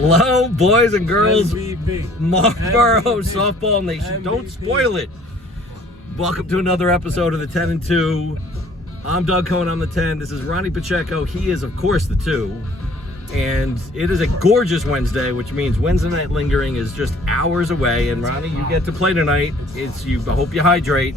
Hello, boys and girls. MVP. Marlboro MVP. Softball Nation. Don't MVP. spoil it. Welcome to another episode of the 10 and 2. I'm Doug Cohen. I'm the 10. This is Ronnie Pacheco. He is, of course, the 2. And it is a gorgeous Wednesday, which means Wednesday night lingering is just hours away. And Ronnie, you get to play tonight. I hope you hydrate.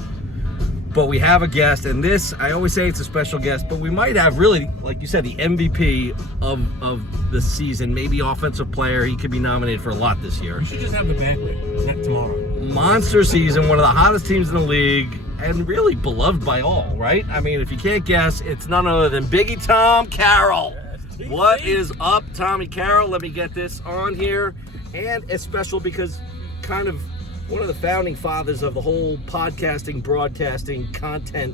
But we have a guest, and this, I always say it's a special guest, but we might have really, like you said, the MVP of the season, maybe offensive player. He could be nominated for a lot this year. We should just have the banquet tomorrow. Monster season, one of the hottest teams in the league, and really beloved by all, right? I mean, if you can't guess, it's none other than Biggie Tom Carroll. Yes, What is up, Tommy Carroll? Let me get this on here. And it's special because kind of one of the founding fathers of the whole podcasting, broadcasting, content,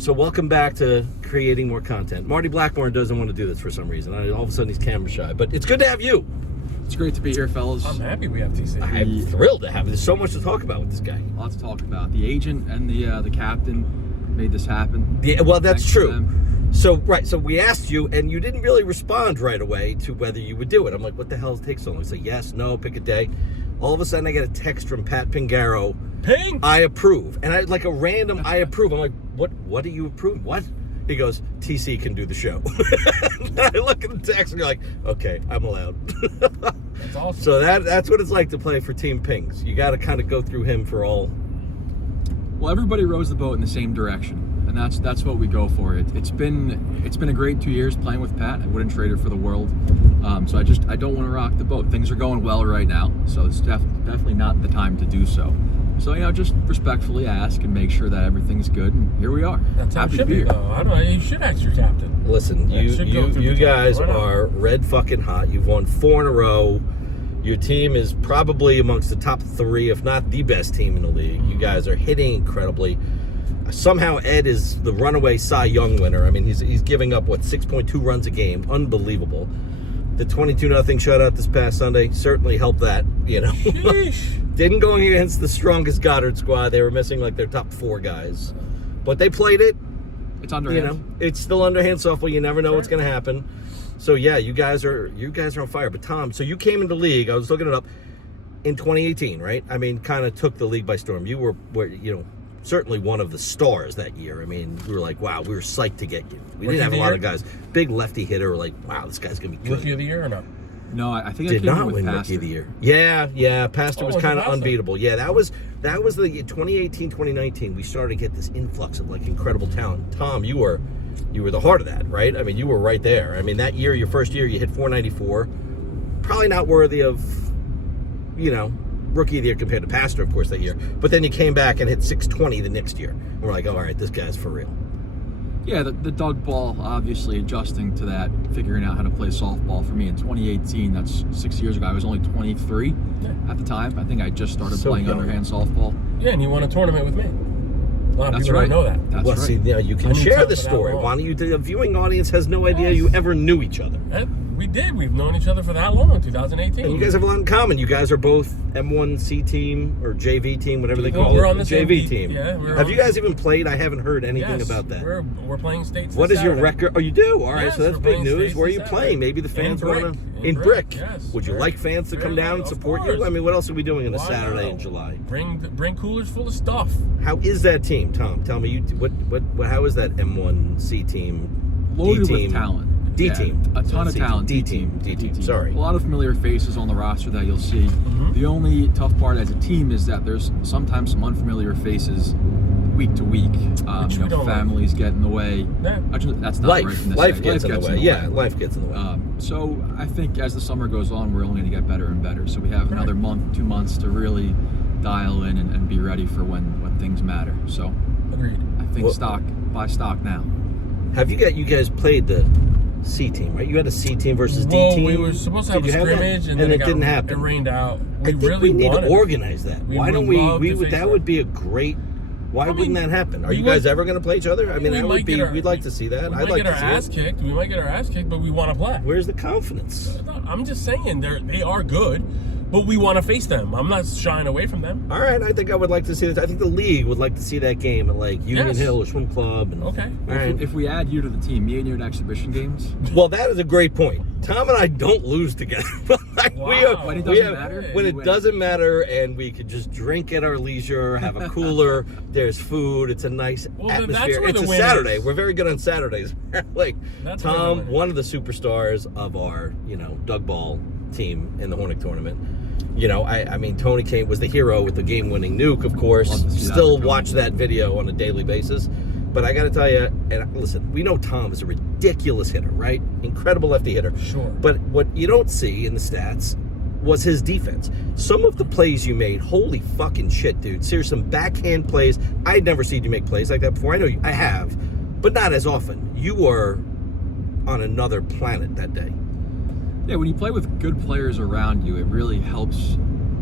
so welcome back to creating more content. Marty Blackmore doesn't want to do this for some reason. All of a sudden he's camera shy, but it's good to have you. It's great to be here, fellas. I'm happy we have TC. I'm thrilled to have it. There's so much to talk about with this guy. A lot to talk about. The agent and the captain made this happen. Yeah, well, that's Thanks to true. them. So we asked you, and you didn't really respond right away to whether you would do it. I'm like, what the hell takes so long? We say yes, no, pick a day. All of a sudden, I get a text from Pat Pingaro. Ping! I approve. And I like a random I approve. I'm like, what do you approve? What? He goes, TC can do the show. And I look at the text and you're like, okay, I'm allowed. That's awesome. So that's what it's like to play for Team Pings. You got to kind of go through him for all. Well, everybody rows the boat in the same direction, and that's what we go for. It's been a great 2 years playing with Pat. I wouldn't trade it for the world. So I don't want to rock the boat. Things are going well right now, so it's definitely not the time to do so. So just respectfully ask and make sure that everything's good, and here we are. That's how it Happy should to be be, here. though. I don't know. You should ask your captain. Listen, Yeah, it should go through you the guys top. Why not? are red fucking hot. You've won 4 in a row. Your team is probably amongst the top 3, if not the best team in the league. You guys are hitting incredibly. Somehow Ed is the runaway Cy Young winner. I mean, he's giving up, 6.2 runs a game. Unbelievable. The 22-0 shutout this past Sunday certainly helped that, Sheesh. Didn't go against the strongest Goddard squad. They were missing their top 4 guys. But they played it. It's underhand. It's still underhand softball. You never know what's going to happen. So yeah, you guys are on fire. But Tom, so you came into the league. I was looking it up in 2018, right? I mean, kind of took the league by storm. You were certainly one of the stars that year. I mean, we were like, wow, we were psyched to get you. We didn't have a lot of guys. Big lefty hitter. We're like, wow, this guy's gonna be good. Rookie of the year or not? No, I think Did I came not in with win Pastor. Rookie of the Year. Yeah. Pastor was was it kind of Pastor? unbeatable. Yeah, that was the 2018-2019. We started to get this influx of incredible talent. Tom, you were the heart of that, right? I mean, you were right there. I mean, that year, your first year, you hit 494. Probably not worthy of, Rookie of the Year compared to Pastor, of course, that year. But then you came back and hit 620 the next year. And we're like, all right, this guy's for real. Yeah, the Doug ball, obviously adjusting to that, figuring out how to play softball. For me in 2018, that's 6 years ago. I was only 23 at the time. I think I just started playing young. underhand softball. Yeah, and you won a tournament with me. A lot of That's people right. don't know that. That's Well, right. see, now you I can didn't share tell the for that story. long. Why don't you? The viewing audience has no idea you ever knew each other. We did. We've known each other for that long, 2018. And you guys have a lot in common. You guys are both M1C team or JV team, whatever they call we're it. on the same JV team. Yeah, have you guys even played? I haven't heard anything Yes, about that. We're playing states. What this is your Saturday. record? Oh, you do? All right, Yes, so that's we're big playing news. states Where are this you Saturday. playing? Maybe the fans want to. In Brick, Brick. yes. Would you Brick. like fans to come Really? down and Of support you? course. I mean, what else are we doing in the Why Saturday not? in July? Bring coolers full of stuff. How is that team, Tom? Tell me, how is that M1C team? Loaded D with team? talent. D Yeah, team. a ton of C talent. D team. Sorry. A lot of familiar faces on the roster that you'll see. Mm-hmm. The only tough part as a team is that there's sometimes some unfamiliar faces week to week. Which we don't like. Families get in the way. Yeah. Actually, that's not the right thing to Life say. gets in the way. Yeah, life gets in the way. So I think as the summer goes on, we're only going to get better and better. So we have another month, 2 months to really dial in and be ready for when things matter. So Agreed. I think Well- buy stock now. Have you guys played the C team, right? You had a C team versus D team. We were supposed to have Did a you that? scrimmage, and then then it didn't happen. It rained out. I think we need to organize that. We Why would don't we? love to That fix would that. be a great. Why mean, wouldn't that happen? Are we you guys might- ever going to play each other? I mean, We that might would be. get our- We'd like to see that. We I'd might like get our to see ass it. kicked. We might get our ass kicked, but we want to play. Where's the confidence? I'm just saying they are good, but we want to face them. I'm not shying away from them. All right, I think I would like to see that. I think the league would like to see that game at Union Yes. Hill or Swim Club. And, Okay. All right. If we add you to the team, me and you at exhibition games, Well, that is a great point. Tom and I don't lose together. Like, Wow. When it doesn't matter? When it doesn't matter, and we could just drink at our leisure, have a cooler. There's food. It's a nice Well, then that's atmosphere. where It's the a win Saturday. is. We're very good on Saturdays. Like That's where the Tom, win is. one of the superstars of our, Doug Ball team in the Hornick tournament. I mean, Tony Kane was the hero with the game-winning nuke, of course. Love to see that Still for watch Tony. that video on a daily basis. But I got to tell you, and listen, we know Tom is a ridiculous hitter, right? Incredible lefty hitter. Sure. But what you don't see in the stats was his defense. Some of the plays you made, holy fucking shit, dude. Seriously, some backhand plays. I'd never seen you make plays like that before. I know I have, but not as often. You were on another planet that day. Yeah, when you play with good players around you, it really helps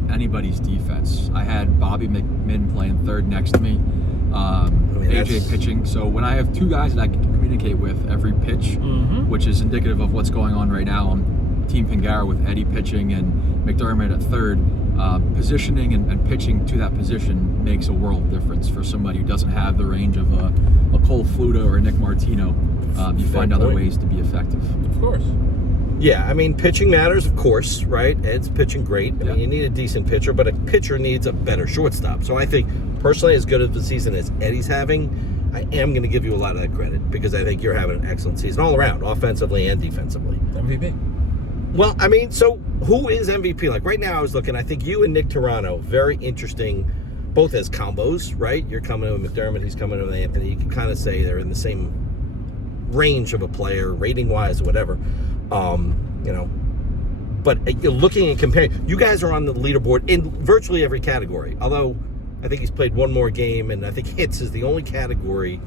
anybody's defense. I had Bobby McMinn playing third next to me, AJ pitching. So when I have two guys that I can communicate with every pitch, which is indicative of what's going on right now on Team Pingara with Eddie pitching and McDermott at third, positioning and pitching to that position makes a world of difference for somebody who doesn't have the range of a Cole Fluta or a Nick Martino. You find other ways to be effective. Of course. Yeah, I mean, pitching matters, of course, right? Ed's pitching great. I mean, you need a decent pitcher, but a pitcher needs a better shortstop. So I think, personally, as good of a season as Eddie's having, I am going to give you a lot of that credit because I think you're having an excellent season all around, offensively and defensively. MVP. Well, I mean, so who is MVP? Like right now I was looking, I think you and Nick Toronto, very interesting, both as combos, right? You're coming in with McDermott, he's coming in with Anthony. You can kind of say they're in the same range of a player, rating-wise or whatever. But you're looking and comparing. You guys are on the leaderboard in virtually every category. Although I think he's played one more game, and I think hits is the only category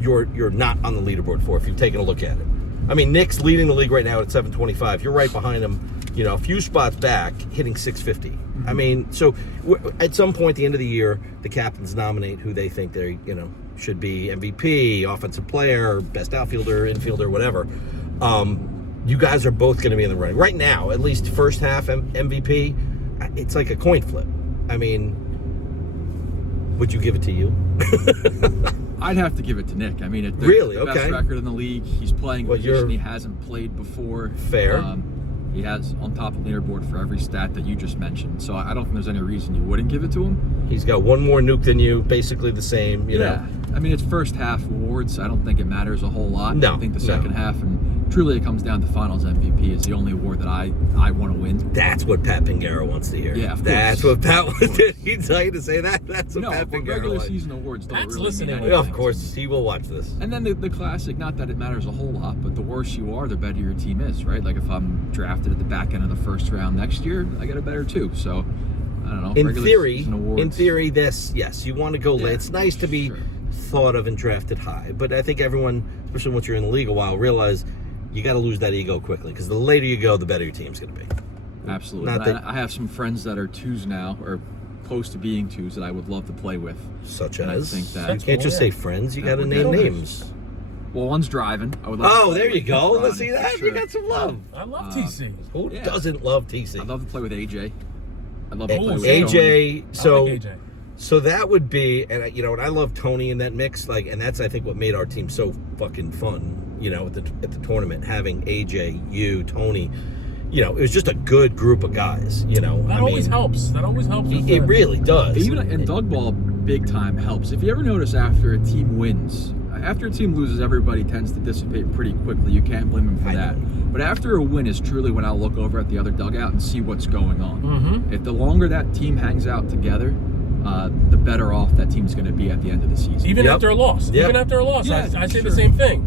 you're not on the leaderboard for if you've taken a look at it. I mean, Nick's leading the league right now at 725. You're right behind him, a few spots back, hitting 650. I mean, so at some point at the end of the year, the captains nominate who they think they, should be MVP, offensive player, best outfielder, infielder, whatever. You guys are both going to be in the running. Right now, at least first half MVP, it's like a coin flip. I mean, would you give it to you? I'd have to give it to Nick. I mean, it's really? the best Okay. record in the league. He's playing a Well, position he hasn't played before. Fair. He has on top of the leaderboard for every stat that you just mentioned. So I don't think there's any reason you wouldn't give it to him. He's got one more nuke than you, basically the same, you know. I mean, it's first half awards. I don't think it matters a whole lot. No, I think the no. second half, and truly it comes down to finals MVP is the only award that I want to win. That's what Pat Pingara wants to hear. Yeah, of That's course. what Pat wants to He'd tell you to say that. That's what No, Pat but Pingara regular wants. season awards don't Pat's really listening. mean Yeah, anything. of course, he will watch this. And then the classic, not that it matters a whole lot, but the worse you are, the better your team is, right? Like if I'm drafted at the back end of the first round next year, I get a better too. So, I don't know. In regular theory, season awards, yes, you want to go late. Yeah, It's nice to be sure. thought of and drafted high. But I think everyone, especially once you're in the league a while, realize you got to lose that ego quickly because the later you go, the better your team's going to be. Absolutely. Not And that- I have some friends that are twos now, or close to being twos, that I would love to play with. Such And I as, think that- you can't just say friends, you That got to would name be names. Well, one's driving. I would love Oh, to play there you with go. Ronnie, Let's see for that. sure. You got some love. I love TC. Who Yeah. doesn't love TC? I'd love to play with AJ. I'd love to play with AJ, I like AJ. so that would be, and and I love Tony in that mix, and that's I think what made our team so fucking fun, at the tournament, having AJ, you, Tony, it was just a good group of guys, That always helps. That always helps. It really does. Even in Doug Ball, big time helps. If you ever notice after a team wins, after a team loses, everybody tends to dissipate pretty quickly. You can't blame them for I that. know. But after a win is truly when I'll look over at the other dugout and see what's going on. Mm-hmm. If the longer that team hangs out together, the better off that team's going to be at the end of the season. Even Yep. after a loss. Yep. Even after a loss. Yeah, I say sure. the same thing.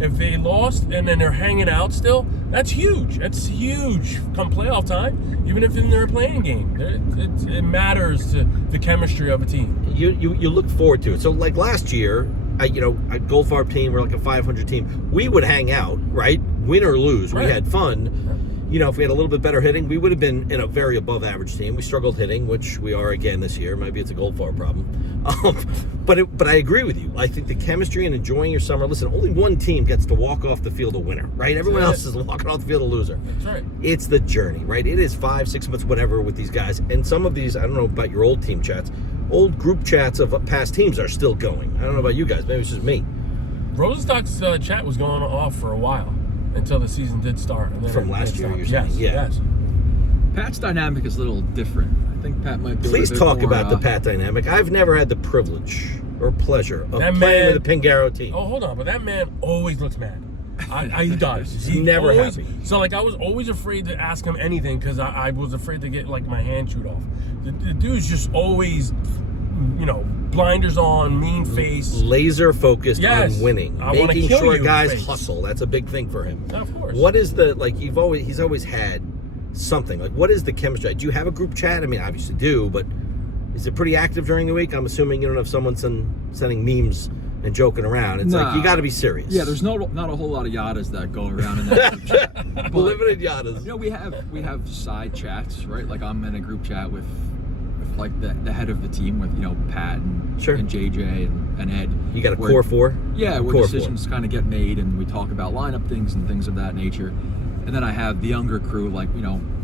If they lost and then they're hanging out still, that's huge. That's huge come playoff time. Even if they're playing game, it matters to the chemistry of a team. You look forward to it. So like last year, a Goldfarb team, we're like a 500 team. We would hang out, right? Win or lose, we Right. had fun. If we had a little bit better hitting, we would have been in a very above average team. We struggled hitting, which we are again this year. Maybe it's a Goldfarb problem. But I agree with you. I think the chemistry and enjoying your summer. Listen, only one team gets to walk off the field a winner, right? Everyone else is walking off the field a loser. That's right. It's the journey, right? It is 5, 6 months, whatever, with these guys. And some of these, I don't know about your old team chats, old group chats of past teams are still going. I don't know about you guys. Maybe it's just me. Rosenstock's chat was going off for a while. until the season did start. And then From it last year, stopped. you're saying? Yes, Yeah. yes. Pat's dynamic is a little different. I think Pat might be a Please little bit talk more, about the Pat dynamic. I've never had the privilege or pleasure of That playing man- with a Pingaro team. Oh, hold on, but that man always looks mad. He does. He's never always, happy. So like I was always afraid to ask him anything because I was afraid to get like my hand chewed off. The dude's just always, blinders on, mean face. Laser focused Yes. on winning, I wanna making kill sure you guys face. hustle. That's a big thing for him. Of course. What is the he's always had something. Like, what is the chemistry? Do you have a group chat? I mean, obviously do, but is it pretty active during the week? I'm assuming you don't have someone sending memes and joking around. It's like, you got to be serious. Yeah, there's not a whole lot of yadas that go around in that. Limited yadas. We have side chats, right? Like I'm in a group chat with like the head of the team with Pat and, Sure. and JJ and Ed. You got a core four? Yeah, where Core decisions kind of get made and we talk about lineup things and things of that nature. And then I have the younger crew like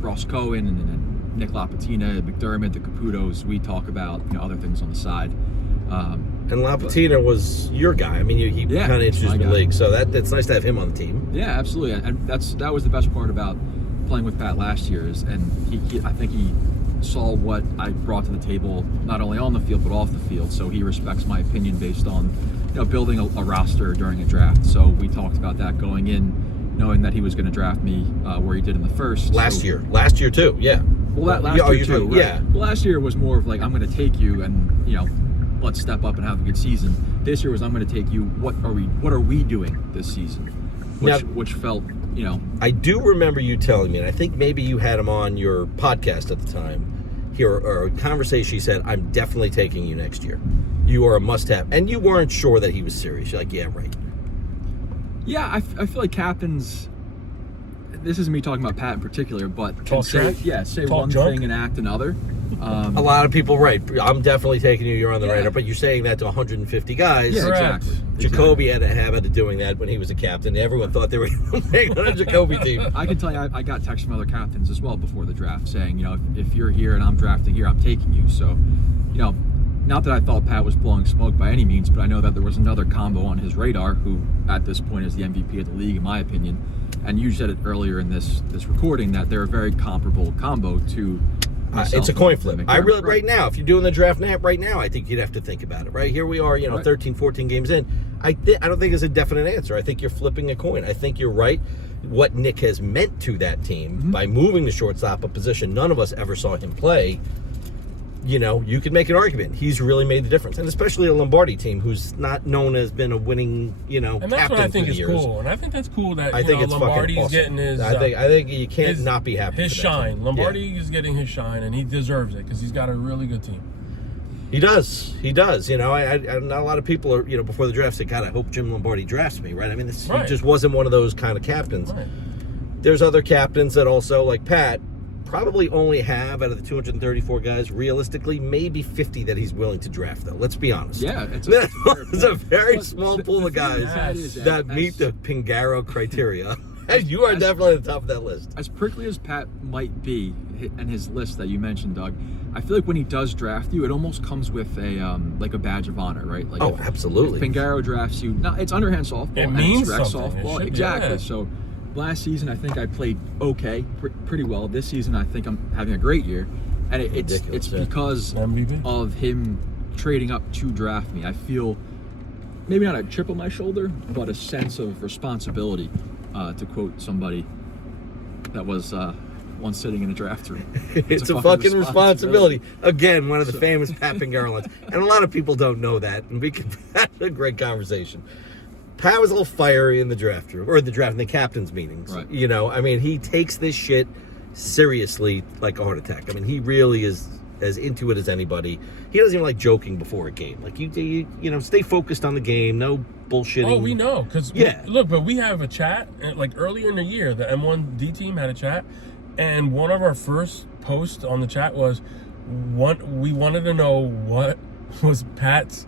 Ross Cohen and Nick Lapatina, McDermott, the Caputos. We talk about other things on the side. And Lapatina was your guy. I mean, he Yeah, kind of introduced my the guy. league, so it's nice to have him on the team. Yeah, absolutely, and that was the best part about playing with Pat last year I think he saw what I brought to the table not only on the field but off the field. So he respects my opinion based on building a roster during a draft. So we talked about that going in, knowing that he was going to draft me where he did in the first. Last year too, yeah. Well, that last year too, right? Yeah. Well, last year was more of like I'm going to take you and let's step up and have a good season. This year was I'm going to take you. What are we doing this season? Which felt I do remember you telling me, and I think maybe you had him on your podcast at the time, or a conversation. He said, "I'm definitely taking you next year. You are a must-have," and you weren't sure that he was serious. You're like, "Yeah, right." Yeah, I feel like captains. This isn't me talking about Pat in particular, but Talk say Talk one junk. thing and act another. A lot of people, right? I'm definitely taking you. You're on the Yeah. radar, but you're saying that to 150 guys. Yeah, Correct. exactly. Jacoby had a habit of doing that when he was a captain. Everyone thought they were making on a Jacoby team. I can tell you, I got texts from other captains as well before the draft saying, if you're here and I'm drafting here, I'm taking you. So, not that I thought Pat was blowing smoke by any means, but I know that there was another combo on his radar who, at this point, is the MVP of the league, in my opinion. And you said it earlier in this recording that they're a very comparable combo to myself. It's a coin flip. and I really, McDermott. right now, if you're doing the draft right now, I think you'd have to think about it. Right here we are, Right. 13, 14 games in. I don't think it's a definite answer. I think you're flipping a coin. I think you're right. What Nick has meant to that team by moving the shortstop a position none of us ever saw him play. You could make an argument. He's really made the difference, and especially a Lombardi team who's not known as been a winning, And that's captain what I think for the is years. cool. And I think that's cool that I think it's Lombardi's fucking awesome. getting his. I think you can't not be happy. His for that shine. team. Lombardi Yeah. is getting his shine, and he deserves it because he's got a really good team. He does. I not a lot of people are, before the draft say, God, I hope Jim Lombardi drafts me, right? I mean, Right. he just wasn't one of those kind of captains. Right. There's other captains that also, like Pat, probably only have, out of the 234 guys, realistically, maybe 50 that he's willing to draft, though. Let's be honest. Yeah, it's It's a very But small the pool of thing guys with that is that meet the Pingaro criteria. And you are definitely at the top of that list. As prickly as Pat might be, and his list that you mentioned, Doug, I feel like when he does draft you, it almost comes with a like a badge of honor, right? Like Oh, absolutely. If Pingaro drafts you, it's underhand softball. It and means it's rec something. It softball, should, exactly. yeah. So last season, I think I played okay, pretty well. This season, I think I'm having a great year, and it's Ridiculous, yeah. because MVP. of him trading up to draft me. I feel maybe not a chip on my shoulder, but a sense of responsibility. To quote somebody that was once sitting in a draft room. It's a fucking responsibility. Again, one of the famous Pat Pingaro lines. And a lot of people don't know that. And we can have a great conversation. Pat was a little fiery in the draft room, or the draft, in the captain's meetings. Right. He takes this shit seriously like a heart attack. I mean, he really is as into it as anybody. He doesn't even like joking before a game. Like, you stay focused on the game, no bullshitting. Oh, we know because Yeah. but we have a chat. Like earlier in the year, the M1D team had a chat, and one of our first posts on the chat was, we wanted to know what was Pat's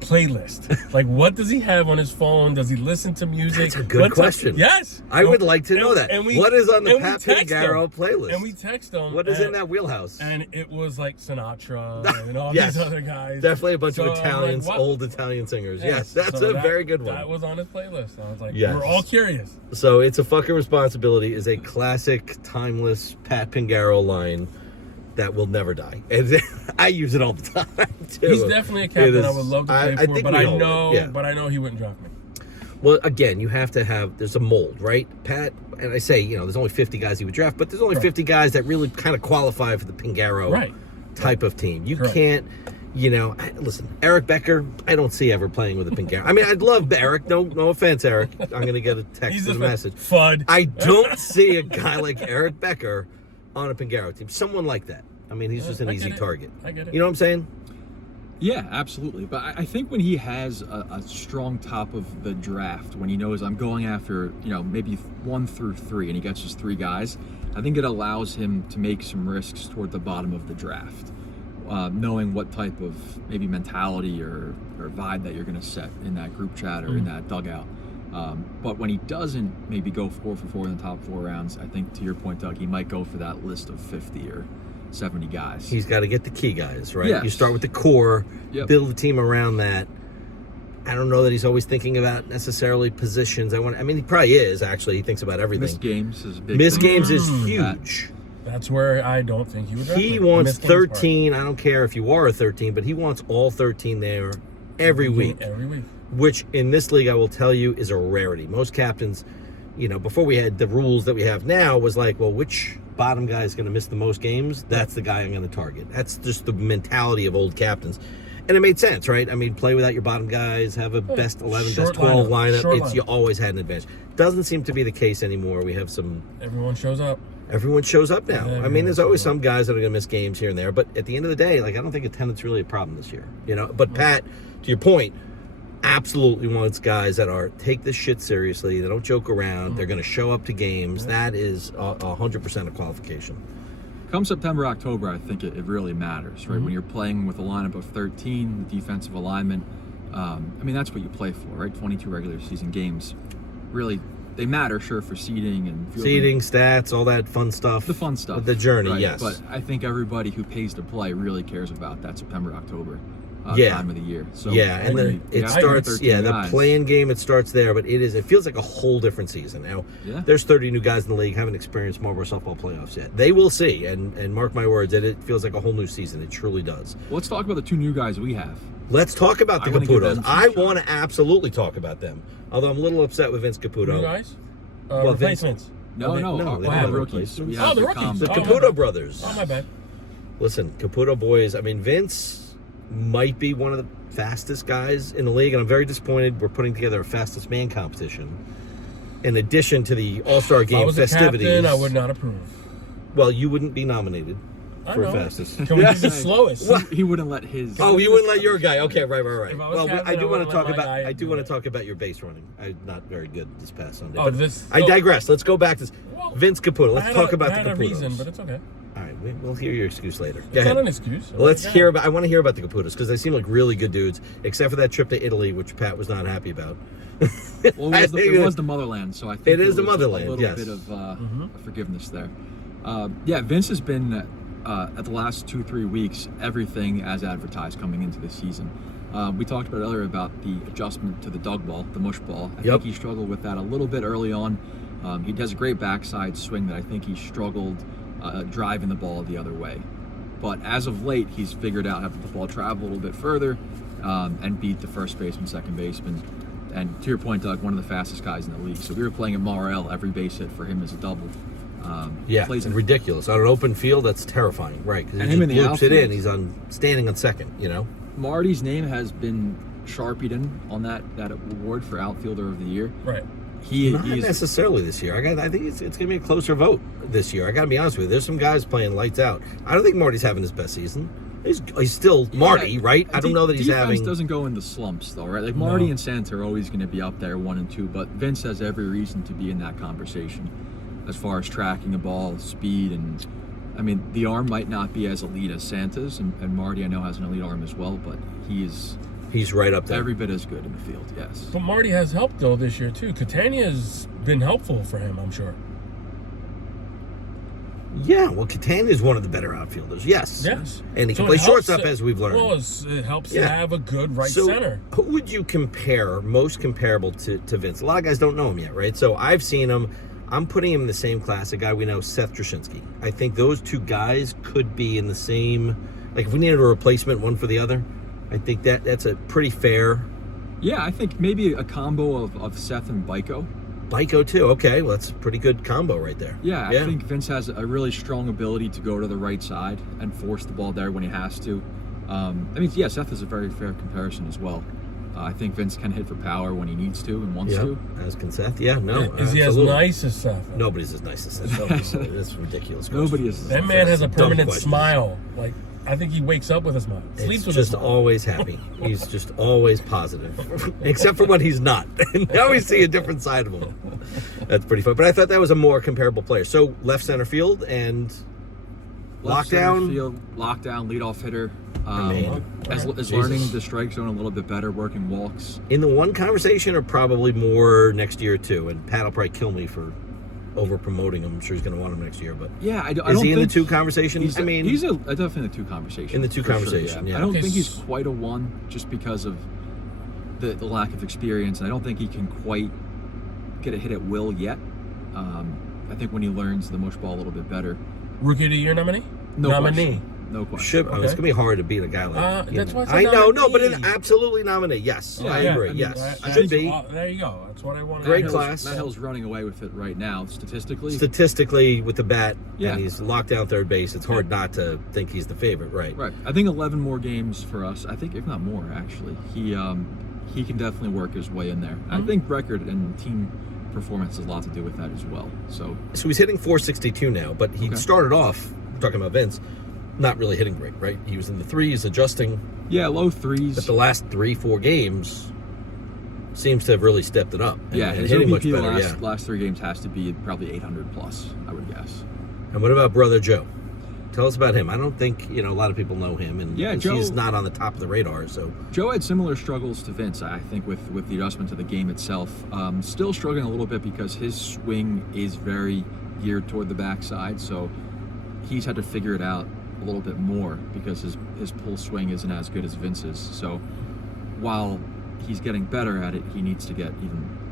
playlist? Like, what does he have on his phone? Does he listen to music? That's a good question. Yes. I would like to know that. What is on the and we Pat text Pingaro him. playlist? And we text him. What is in that wheelhouse? And it was like Sinatra and all Yes. these other guys. Definitely a bunch So of I'm like, Italians, wow. old Italian singers. Yes, that's So a very good one. That was on his playlist. I was like, Yes. we're all curious. So It's a Fucking Responsibility is a classic, timeless Pat Pingaro line that will never die. And I use it all the time, too. He's definitely a captain It is- I would love to play I for, think but we I all would, know, yeah. but I know he wouldn't draft me. Well, again, you have to have, there's a mold, right? Pat, and I say, there's only 50 guys he would draft, but there's only 50 guys that really kind of qualify for the Pingaro type of team. You can't, listen, Eric Becker, I don't see ever playing with a Pingaro. I mean, I'd love Eric. No offense, Eric. I'm going to get a text and a message. Fud. I don't see a guy like Eric Becker on a Pingaro team. Someone like that. I mean, he's just an easy target. I get it. You know what I'm saying? Yeah, absolutely. But I think when he has a strong top of the draft, when he knows I'm going after, maybe 1 through 3, and he gets just 3 guys, I think it allows him to make some risks toward the bottom of the draft, knowing what type of maybe mentality or vibe that you're going to set in that group chat or in that dugout. But when he doesn't maybe go 4 for 4 in the top 4 rounds, I think to your point, Doug, he might go for that list of 50 or 70 guys. He's got to get the key guys, right? Yes. You start with the core, Yep. build the team around that. I don't know that he's always thinking about necessarily positions. I mean, he probably is, actually. He thinks about everything. Missed games is a big Missed thing. games is huge. That's where I don't think he would draft He me. wants Missed games part. 13. I don't care if you are a 13, but he wants all 13 there every week. Every week. Which in this league, I will tell you, is a rarity. Most captains, before we had the rules that we have now, was like, well, which bottom guy is going to miss the most games? That's the guy I'm going to target. That's just the mentality of old captains. And it made sense, right? I mean, play without your bottom guys, have a best 11, Short best 12 lineup. lineup. You always had an advantage. Doesn't seem to be the case anymore. We have some... Everyone shows up. Everyone shows up now. Yeah, I mean, there's always shows up. some guys that are going to miss games here and there, but at the end of the day, I don't think attendance really a problem this year. But Pat, to your point, absolutely wants guys that take this shit seriously. They don't joke around. They're going to show up to games. That is 100% a qualification. Come September, October, I think it really matters, right? When you're playing with a lineup of 13, the defensive alignment, that's what you play for, right? 22 regular season games. Really, they matter, sure, for seeding and fielding. Seeding, stats, all that fun stuff. The fun stuff. The journey, right? yes. But I think everybody who pays to play really cares about that September, October time of the year. So and then it starts, the play-in game, it starts there, but it feels like a whole different season. Now, there's 30 new guys in the league, haven't experienced Marlboro softball playoffs yet. They will see, and mark my words, it feels like a whole new season. It truly does. Let's talk about the 2 new guys we have. Let's talk about the I wanna give them Caputos. some I shots. want to absolutely talk about them, although I'm a little upset with Vince Caputo. New guys? Well, replacements. No, they our don't have rookies. We replacements. have the rookies. The Oh, Caputo brothers. Oh, my bad. Listen, Caputo boys, Vince might be one of the fastest guys in the league, and I'm very disappointed we're putting together a fastest man competition in addition to the All-Star If I game was festivities. a captain, I would not approve. Well, you wouldn't be nominated I for know. fastest. Can we do the slowest? He wouldn't let his. Oh, you wouldn't let your guy. Okay, right. If I was Well, captain, I do I want wouldn't to talk let my about. guy I do do want it. to talk about your base running. I'm not very good this past Sunday. Oh, but I digress. Let's go back to Well, Vince Caputo. Let's talk about I the had a Caputos. reason, but it's okay. All right, we'll hear your excuse later. Go It's ahead. not an excuse. Let's Go hear ahead. about. I want to hear about the Caputos because they seem like really good dudes, except for that trip to Italy, which Pat was not happy about. Well, it was the motherland, so I think It is the was motherland, A little yes. bit of forgiveness there. Vince has been at the last 2-3 weeks everything as advertised coming into the season. We talked about earlier about the adjustment to the dug ball, the mush ball. I think he struggled with that a little bit early on. He has a great backside swing that I think he struggled driving the ball the other way. But as of late, he's figured out how to the ball travel a little bit further and beat the first baseman, second baseman. And to your point, Doug, one of the fastest guys in the league. So we were playing at Morrell, every base hit for him is a double. It's ridiculous. On an open field, that's terrifying, right? Because And he him in just the loops it in. outfield. He's standing on second, Marty's name has been sharpied in on that award for outfielder of the year. Right. Not necessarily this year. I think it's going to be a closer vote this year. I got to be honest with you. There's some guys playing lights out. I don't think Marty's having his best season. He's still Marty, right? I don't know that he's defense having. Doesn't go into slumps though, right? Like Marty and Santa are always going to be up there 1 and 2, but Vince has every reason to be in that conversation as far as tracking the ball, speed, and the arm might not be as elite as Santa's, and Marty I know has an elite arm as well, but he is He's right up there. Every bit as good in the field, yes. But Marty has helped, though, this year, too. Catania's been helpful for him, I'm sure. Yeah, well, Catania is one of the better outfielders. Yes. Yes. And he can So play it helps shortstop, to- as we've learned. Well, it helps Yeah. to have a good right So, center. who would you compare, most comparable to Vince? A lot of guys don't know him yet, right? So I've seen him. I'm putting him in the same class, a guy we know, Seth Drashinsky. I think those two guys could be in the same, like if we needed a replacement, one for the other, I think that's a pretty fair. Yeah, I think maybe a combo of Seth and Baiko. Baiko too, okay, well that's a pretty good combo right there. Yeah, I think Vince has a really strong ability to go to the right side and force the ball there when he has to. I mean, yeah, Seth is a very fair comparison as well. I think Vince can hit for power when he needs to and wants to. As can Seth. Yeah, no. Is he as absolutely. nice as Seth? Nobody's as nice as Seth. That's ridiculous. Nobody is. That man has a Dumb permanent question. smile. Like, I think he wakes up with a smile. Sleeps It's with just a smile. always happy. He's just always positive, except for when he's not. And now we see a different side of him. That's pretty fun. But I thought that was a more comparable player. So left center field and Left center lockdown. field, lockdown, leadoff hitter. mean, As Jesus. learning the strike zone a little bit better, working walks. In the one conversation, or probably more next year too. And Pat will probably kill me for over promoting him. I'm sure he's going to want him next year. But Yeah, I don't is he in the think two conversations? He's, I mean, he's definitely in the two conversation. In the two for sure, conversation, yeah. I don't Okay, think he's quite a one just because of the lack of experience. And I don't think he can quite get a hit at will yet. I think when he learns the mush ball a little bit better. Rookie of the Year nominee? No nominee. question. No question. should, it's Okay. going to be hard to beat a guy like That's why I said I know, no, but nominee. absolutely nominee. Yes, I yeah, agree. I mean, yes, That- should that's- be. There you go. That's what I wanted. Great to class. Matt Hill's running away with it right now, statistically. Statistically, with the bat, Yeah. and he's locked down third base, it's hard not to think he's the favorite, right? Right. I think 11 more games for us. I think, if not more, actually. He can definitely work his way in there. Mm-hmm. I think record and team performance has a lot to do with that as well. So So he's hitting 462 now, but he Okay. started off, we're talking about Vince, not really hitting great, right? He was in the threes, adjusting, yeah, low threes. but the last 3-4 games seems to have really stepped it up. Yeah, and his hitting OBP much better, the last 3 games has to be probably 800 plus, I would guess. And what about brother Joe? Tell us about him. I don't think, a lot of people know him, and Yeah, Joe- he's not on the top of the radar, so. Joe had similar struggles to Vince, I think, with the adjustment to the game itself. Still struggling a little bit because his swing is very geared toward the backside, so he's had to figure it out a little bit more because his pull swing isn't as good as Vince's. So while he's getting better at it, he needs to get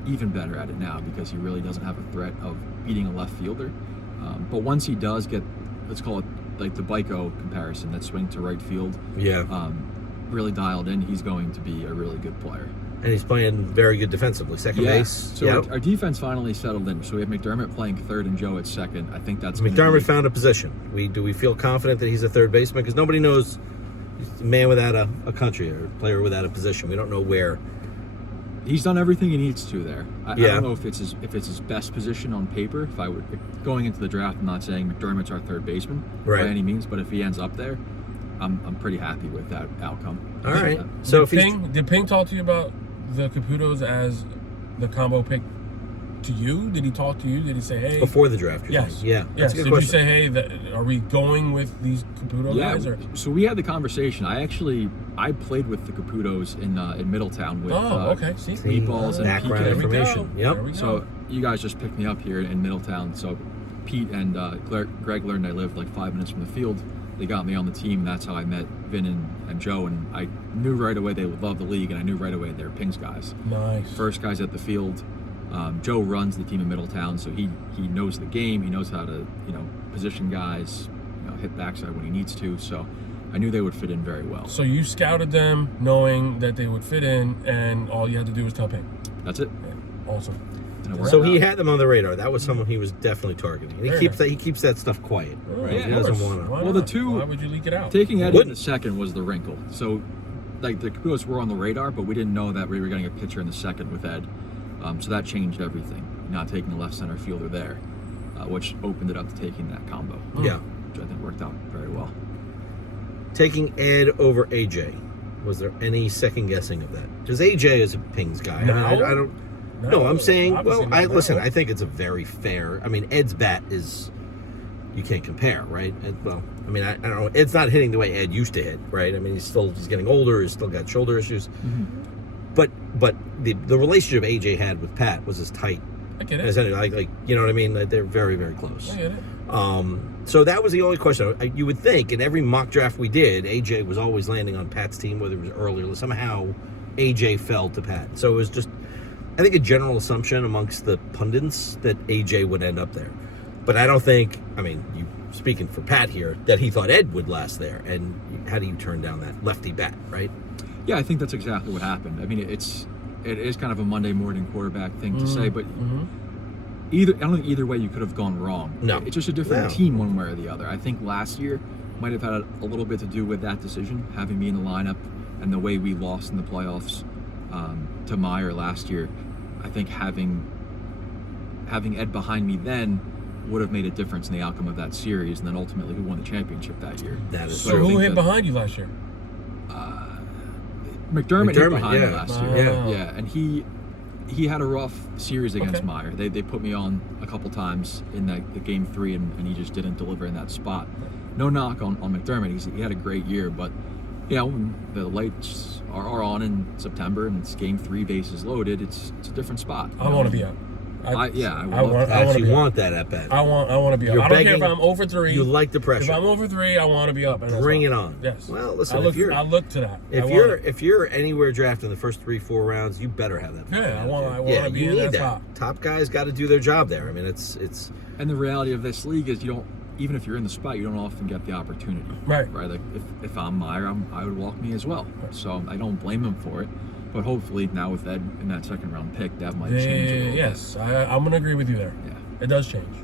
even better at it now because he really doesn't have a threat of beating a left fielder. But once he does get, let's call it like the Baiko comparison, that swing to right field, Yeah. really dialed in, he's going to be a really good player. And he's playing very good defensively. Second base. So our defense finally settled in. So we have McDermott playing third and Joe at second. I think that's McDermott found a position. Do we feel confident that he's a third baseman? Because nobody knows. He's a man without a country, or a player without a position. We don't know where. He's done everything he needs to there. I Yeah. don't know if it's his best position on paper. If I were going into the draft, I'm not saying McDermott's our third baseman Right. by any means, but if he ends up there, I'm pretty happy with that outcome. All right. So if he's Did Ping talk to you about the Caputos as the combo pick to you? Did he talk to you? Did he say, hey? before the draft, you're Yes. saying? Yeah. Yes. That's a good Did question. you say, hey, are we going with these Caputo guys? Or? So we had the conversation. I played with the Caputos in Middletown with Okay. See? Meatballs and Background PK. There we go. information. There Yep. we go. So you guys just picked me up here in Middletown. So Pete and Greg learned I lived like 5 minutes from the field. They got me on the team. That's how I met Vin and Joe. And I knew right away they would love the league, and I knew right away they were Pings guys. Nice. First guys at the field. Joe runs the team in Middletown, so he knows the game. He knows how to position guys, hit backside when he needs to. So I knew they would fit in very well. So you scouted them knowing that they would fit in, and all you had to do was tell Ping. That's it. Awesome. And it worked So he out. had them on the radar. That was someone he was definitely targeting. And Very he keeps that stuff quiet. Right? Yeah, He of doesn't course. want to. Why Well, the not? two- Why would you leak it out? Taking Eddie in Wouldn't. the second was the wrinkle. So, like, the Caputos were on the radar, but we didn't know that we were getting a pitcher in the second with Ed. So that changed everything. Not taking a left center fielder there, which opened it up to taking that combo. Yeah. Which I think worked out very well. Taking Ed over AJ. Was there any second guessing of that? Because AJ is a Pings guy. No. I don't. No, I'm saying. Obviously Well, not. listen. I think it's a very fair. I mean, Ed's bat is. you can't compare, right? Well, I mean, I don't know. It's not hitting the way Ed used to hit, right? I mean, he's getting older. He's still got shoulder issues. But the relationship AJ had with Pat was as tight I get as it. any. Like you know what I mean? Like, they're very, very close. I get it. So that was the only question. You would think in every mock draft we did, AJ was always landing on Pat's team, whether it was earlier. Somehow AJ fell to Pat. So it was just, I think, a general assumption amongst the pundits that AJ would end up there. But I don't think, I mean, you speaking for Pat here, that he thought Ed would last there. And how do you turn down that lefty bat, right? Yeah, I think that's exactly what happened. I mean, it is kind of a Monday morning quarterback thing to say, but I don't think either way you could have gone wrong. No. It's just a different team one way or the other. I think last year might have had a little bit to do with that decision, having me in the lineup and the way we lost in the playoffs to Meyer last year. I think having Ed behind me then would have made a difference in the outcome of that series, and then ultimately who won the championship that year. That is So true. who hit behind you last year? McDermott hit behind me yeah. last year. Yeah. Yeah, and he had a rough series against Okay. Meyer. They put me on a couple times in the game 3, and he just didn't deliver in that spot. No knock on McDermott. He had a great year, but you know, when the lights are on in September and it's game 3, bases loaded, it's a different spot. I want to be up. I would I love want to. I to actually be want up. that at bat. I want to be up. You're I don't care begging- if I'm over 3. You like the pressure. If I'm over 3, I want to be up. And that's Bring why. it on. Yes. Well, listen, I look to that. if you're anywhere drafted in the first 3-4 rounds, you better have that. Yeah, I want to be you in need that that. spot. Top guys got to do their job there. I mean, it's And the reality of this league is you don't, even if you're in the spot, you don't often get the opportunity. Right. Like if I'm Meyer, I would walk me as well. So I don't blame him for it. But hopefully now with Ed in that second round pick, that might change a little bit. Yes, I'm going to agree with you there. Yeah. It does change.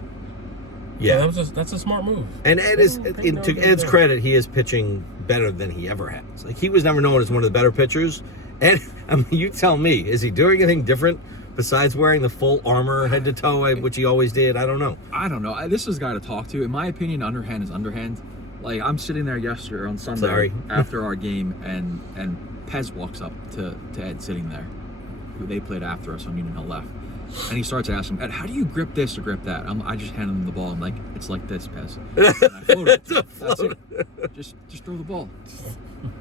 yeah. So that's a smart move. And Ed is, Bring to down Ed's the- credit, he is pitching better than he ever has. Like, he was never known as one of the better pitchers. And I mean, you tell me, is he doing anything different besides wearing the full armor head to toe, which he always did? I don't know. I don't know. This is a guy to talk to. In my opinion, underhand is underhand. Like, I'm sitting there yesterday on Sunday Sorry. after our game, and Pez walks up to Ed sitting there. They played after us on Union Hill left. And he starts asking, Ed, how do you grip this or grip that? I just hand him the ball. I'm like, it's like this, Pez. And I float it. It's a That's float. it. Just throw the ball.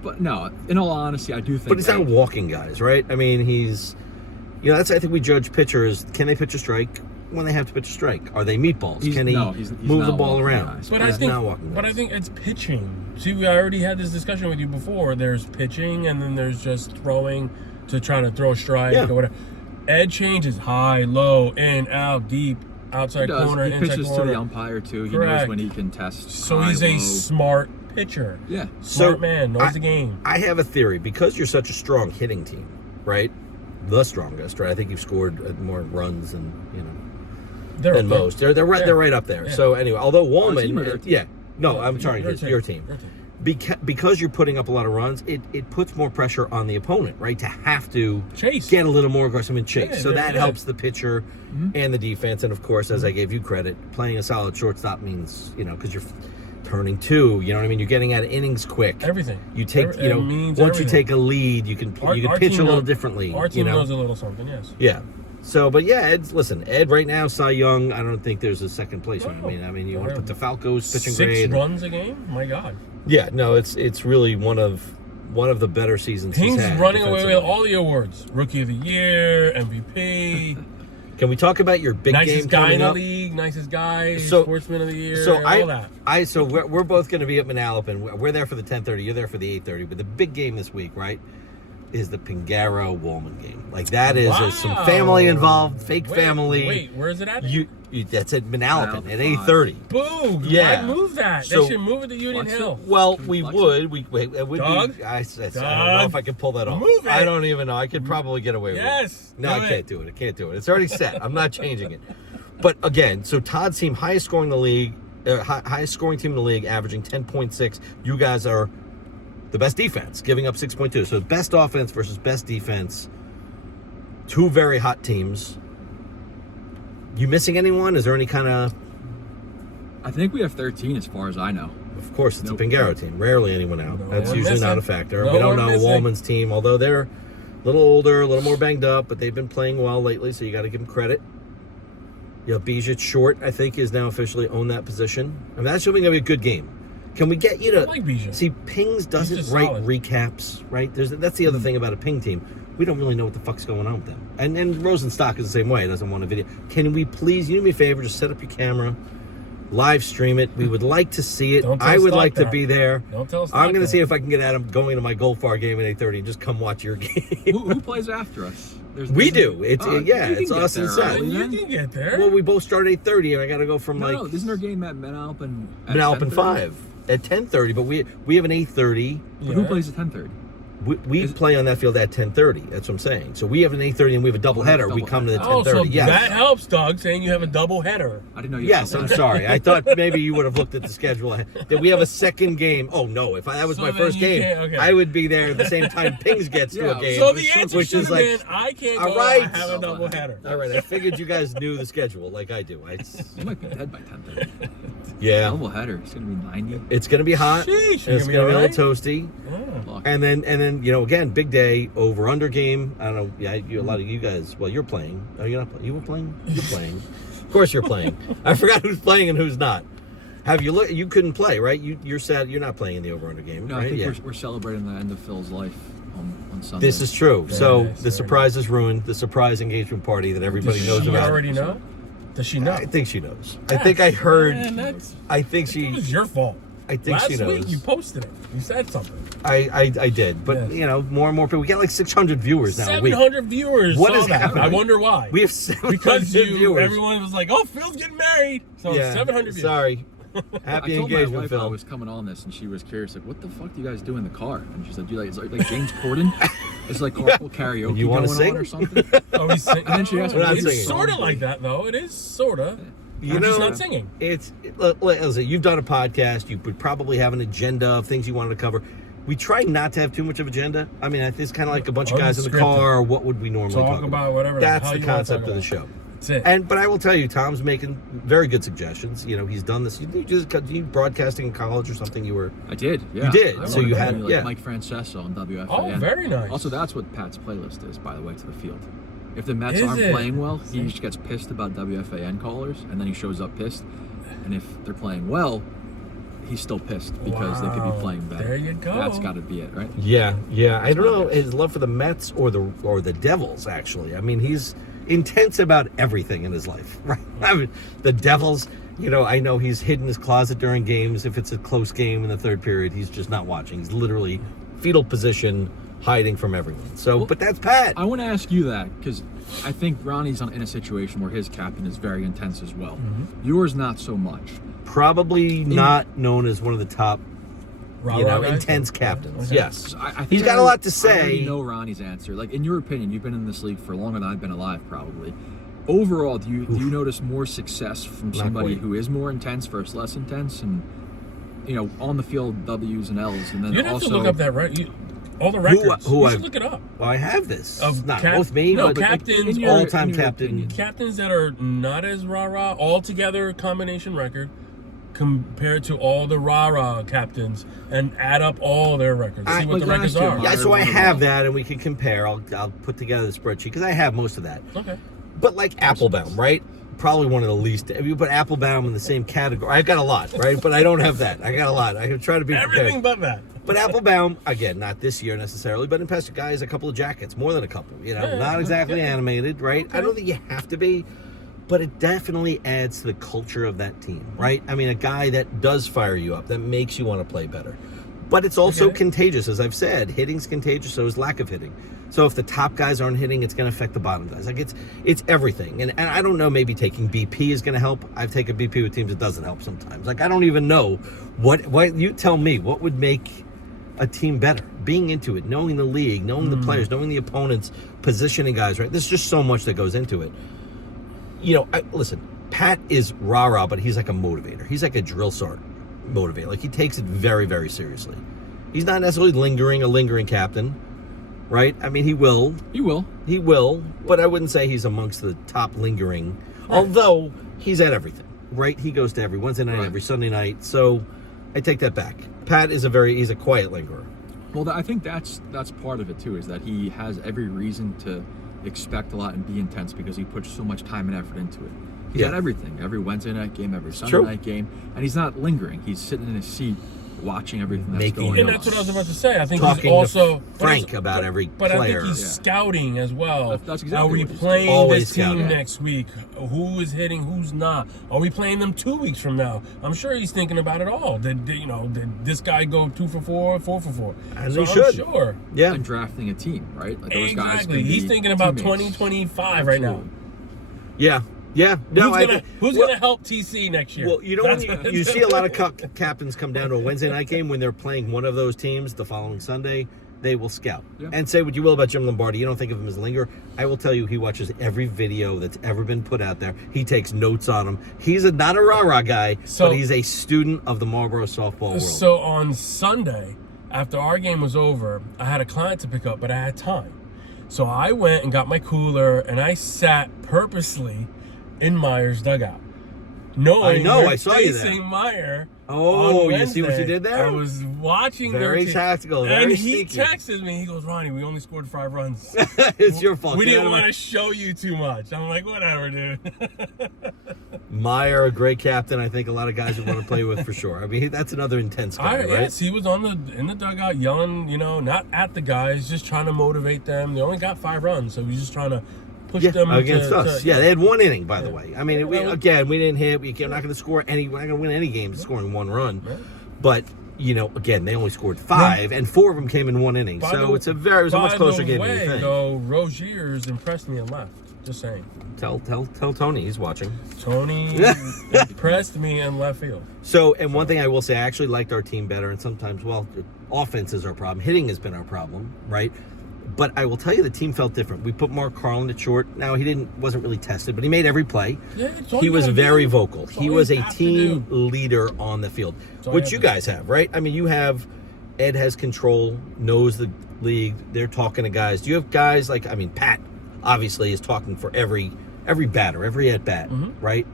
But no, in all honesty, I do think. But he's not walking guys, right? I mean, he's, I think we judge pitchers. Can they pitch a strike when they have to pitch a strike? Are they meatballs? He's- Can he no, he's move not the ball walking around? guys. But He's I think, not walking but I guys. think it's pitching. See, I already had this discussion with you before. There's pitching, and then there's just throwing to try to throw a strike Yeah. or whatever. Ed changes high, low, in, out, deep, outside He does. corner, He inside pitches to corner. the umpire too. He Correct. knows when he can test. So high, he's a low. smart pitcher. Yeah. Smart So, man, knows the game. I have a theory. Because you're such a strong hitting team, right? The strongest, right? I think you've scored more runs than They're than up there. most. They're right. Yeah. They're right up there. Yeah. So anyway, although team or their Wallman, team? I'm sorry, your team. Your team. Because you're putting up a lot of runs, it puts more pressure on the opponent, right? To have to Chase. get a little more aggressive and chase. Yeah, So that yeah. helps the pitcher and the defense. And of course, as I gave you credit, playing a solid shortstop means, because you're turning 2, you know what I mean? You're getting out of innings quick. Everything. You take, It means once you everything. take a lead, you can Our pitch team a little knows- differently. Our team you know? knows a little something, yes. Yeah. So, but yeah, Ed right now, Cy Young, I don't think there's a second place. No. I mean, you want to Whatever. put DeFalco's pitching 6 grade. runs a game? My God. Yeah, no, it's really one of the better seasons he's King's had. running away with defensively. all the awards. Rookie of the Year, MVP, Can we talk about your big game nicest guy in coming the up? league, nicest guy, So- sportsman of the year, So all that. So we're both going to be at Manalapan. We're there for the 10:30. You're there for the 8:30. But the big game this week, right, is the Pingaro Wallman game. Like that is some Wow. family involved, fake family. Wait, where is it at? That's at Manalapan at Manalapan 8:30. Boo! Yeah. Why move that? So- they should move it to Union Flex it. Hill. Well, we Flex would. It would Doug? be. I don't know Doug? if I could pull that off. Move it. I don't even know. I could probably get away with it. Yes. No, I do can't do it. I can't do it. It's already set. I'm not changing it. But again, so Todd's team, highest scoring in the league, highest scoring team in the league, averaging 10.6. You guys are the best defense, giving up 6.2. So best offense versus best defense. 2 very hot teams. You missing anyone? Is there any kind of? I think we have 13 as far as I know. Of course, it's Nope. a Pingaro team. Rarely anyone out. No That's one usually not a missing. factor. No We don't one know missing. Wallman's team, although they're a little older, a little more banged up, but they've been playing well lately, so you got to give them credit. You know, Bijan Short, I think, is now officially owned that position. I mean, that's going to be a good game. Can we get you to... I like Bijan. See, Pings doesn't just write solid. recaps, right? That's the other thing about a Ping team. We don't really know what the fuck's going on with them. And Rosenstock is the same way. He doesn't want a video. Can we please, you do me a favor, just set up your camera, live stream it. We would like to see it. Don't tell I would Stock like to that. be there. Don't tell Stock I'm going to that. see if I can get Adam going to my Goldfarb game at 8:30 and just come watch your game. Who plays after us? We do. It's you can it's get us and there Seth. early. You can get there. Well, we both start at 8:30, and I got to go from No, isn't there a game at Menalp at Manalapan 10:30? 5 at 10:30, but we have an 8:30. But who plays at 10:30? We play on that field at 10:30. That's what I'm saying. So we have an 8:30 and we have a double header. We come to the 10:30. Oh, so yes. that helps, Doug, saying you have a double header. I didn't know you. Yes, I'm sorry. I thought maybe you would have looked at the schedule. That we have a second game. Oh no! If that was So my then first you game, can't- okay. I would be there at the same time Pings gets to a game. So the answer which should is have like, been, I can't all go. right. I have a double header. all right. I figured you guys knew the schedule like I do. You might be dead by 10:30. Yeah. Double header. It's gonna be 90. It's gonna be hot. Sheesh, and it's you're gonna be a gonna be little toasty. Oh. Fuck. And then again, big day, over under game. I don't know. Yeah, a lot of you guys. Well, you're playing. Oh, you're not playing. You were playing. You're playing. Of course, you're playing. I forgot who's playing and who's not. Have you looked? You couldn't play, right? You're sad. You're not playing in the over under game, No, right? I think we're celebrating the end of Phil's life on Sunday. This is true. So nice, the very surprise is ruined. The surprise engagement party that everybody Does knows she about. already know? Does she know? I think she knows. I think I heard. Man, that's, I think it she. was your fault. I think Last she knows. week you posted it. You said something. I did, but Yes. you know, more and more people. We get like 600 viewers now. a week. 700 viewers. What saw is that. happening? I wonder why. We have 700 because viewers. everyone was like, "Oh, Phil's getting married." So 700 views. Sorry. I Happy told my engagement, wife I Phil. was coming on this, and she was curious, like, "What the fuck do you guys do in the car?" And she's like, "Do you like James Corden? It's like carpool karaoke You wanna going sing? on or something." Oh, he's singing. And then she asked me, We're not It's singing. sort of like that, though. It is sort of. You I'm know, just not singing. Listen, you've done a podcast. You would probably have an agenda of things you wanted to cover. We try not to have too much of agenda. I mean, it's kind of like a bunch of guys in the Unscripted. car. What would we normally talk about whatever the That's hell the you wanna concept talk of the about. show. That's it. But I will tell you, Tom's making very good suggestions. You know, he's done this. You broadcasting in college or something? You were. I did. Yeah. You did, I so wanted you to had- be like yeah. Mike Francesa on WFAN. Oh, very nice. Also, that's what Pat's playlist is, by the way, to the field. If the Mets Is aren't it? playing well, he just gets pissed about WFAN callers, and then he shows up pissed. And if they're playing well, he's still pissed because they could Wow. be playing better. There you go. That's got to be it, right? Yeah. I don't know his love for the Mets or the Devils. Actually, I mean, he's intense about everything in his life, right? I mean, the Devils. You know, I know he's hid in his closet during games. If it's a close game in the third period, he's just not watching. He's literally fetal position, hiding from everyone. So, Well, but that's Pat. I want to ask you that because I think Ronnie's in a situation where his captain is very intense as well. Mm-hmm. Yours not so much. Probably not known as one of the top, Rah-rah guys? intense captains. Okay. Yes, I think he's got I a lot to I already say. know Ronnie's answer. Like, in your opinion, you've been in this league for longer than I've been alive, probably. Overall, do you notice more success from Not somebody quite. who is more intense versus less intense, and on the field W's and L's, and then You'd have also to look up that, right? All the records. who you I- should look it up. Well, I have this. Of Not cap- both me, no, but captains, in your- all-time in your captain. opinion. Captains that are not as rah-rah, all-together combination record, compared to all the rah-rah captains, and add up all their records. See what like the records last year, are. Yeah, so I Whatever. have that, and we can compare. I'll put together the spreadsheet because I have most of that. Okay. But like Applebaum, right? Probably one of the least. If you put Applebaum in the same category, I've got a lot, right? But I don't have that. I got a lot. I can try to be Everything prepared. but that. But Applebaum, again, not this year necessarily, but in past guys, a couple of jackets, more than a couple. Yeah, Not exactly yeah. animated, right? I Okay. don't think you have to be, but it definitely adds to the culture of that team, right? I mean, a guy that does fire you up, that makes you want to play better. But it's also Okay. contagious, as I've said. Hitting's contagious, so is lack of hitting. So if the top guys aren't hitting, it's going to affect the bottom guys. Like it's everything. And I don't know, maybe taking BP is going to help. I've taken BP with teams, it doesn't help sometimes. Like I don't even know what you tell me what would make a team better. Being into it, knowing the league, knowing the players, knowing the opponents, positioning guys, right? There's just so much that goes into it. Listen, Pat is rah-rah, but he's like a motivator. He's like a drill sergeant motivator. Like he takes it very, very seriously. He's not necessarily a lingering captain, right? I mean, he will, but I wouldn't say he's amongst the top lingering, although he's at everything, right? He goes to every Wednesday night, Right. every Sunday night, so I take that back. Pat is he's a quiet lingerer. Well, I think that's part of it too, is that he has every reason to expect a lot and be intense because he puts so much time and effort into it. He's at everything. Every Wednesday night game, every Sunday true. night game. And he's not lingering. He's sitting in his seat watching everything that's going on. And that's what I was about to say. I think Talking he's also to Frank about every But player. I think he's scouting as well. That's exactly Are we what he's playing doing. Always this team scouting. next week? Who is hitting? Who's not? Are we playing them 2 weeks from now? I'm sure he's thinking about it all. Did this guy go 2 for 4, 4 for 4? And so he should. I'm sure. Yeah. And drafting a team, right? Like those guys Exactly. can He's be thinking about teammates. 2025 right now. Yeah. Yeah. No, Who's gonna help TC next year? Well, you know, when you see a lot of captains come down to a Wednesday night game when they're playing one of those teams the following Sunday, they will scout. Yeah. And say what you will about Jim Lombardi. You don't think of him as a linger. I will tell you, he watches every video that's ever been put out there. He takes notes on them. He's not a rah-rah guy, but he's a student of the Marlboro softball world. So on Sunday, after our game was over, I had a client to pick up, but I had time. So I went and got my cooler, and I sat purposely in Meyer's dugout. Knowing I saw you there. facing Meyer. Oh, on you see what you Wednesday, did there? I was watching Very their team, tactical, very and he sneaky. texted me. He goes, "Ronnie, we only scored 5 runs. It's your fault. We Get didn't out of want my- to show you too much." I'm like, "Whatever, dude." Meyer, a great captain. I think a lot of guys would want to play with for sure. I mean, that's another intense guy, right? Yes, he was in the dugout yelling, not at the guys, just trying to motivate them. They only got 5 runs, so he's just trying to push them against us. Yeah, they had 1 inning, by the Yeah. way. I mean, we didn't hit. We're not going to score any. We're not going to win any games scoring 1 run. Right. But again, they only scored 5, and 4 of them came in 1 inning. So it was a much closer game than you think. Though Rozier's impressed me and left. Just saying. Tell Tony he's watching. Tony impressed me in left field. So, and one thing I will say, I actually liked our team better. And sometimes, offense is our problem. Hitting has been our problem, right? But I will tell you, the team felt different. We put Mark Carroll at short. Now he wasn't really tested, but he made every play. Yeah, it's all He you was gotta very do. vocal. It's all He you was a have to team do. leader on the field, all which you you have to guys have, right? I mean, Ed has control, knows the league. They're talking to guys. Do you have guys Pat obviously is talking for every batter, every at bat, right?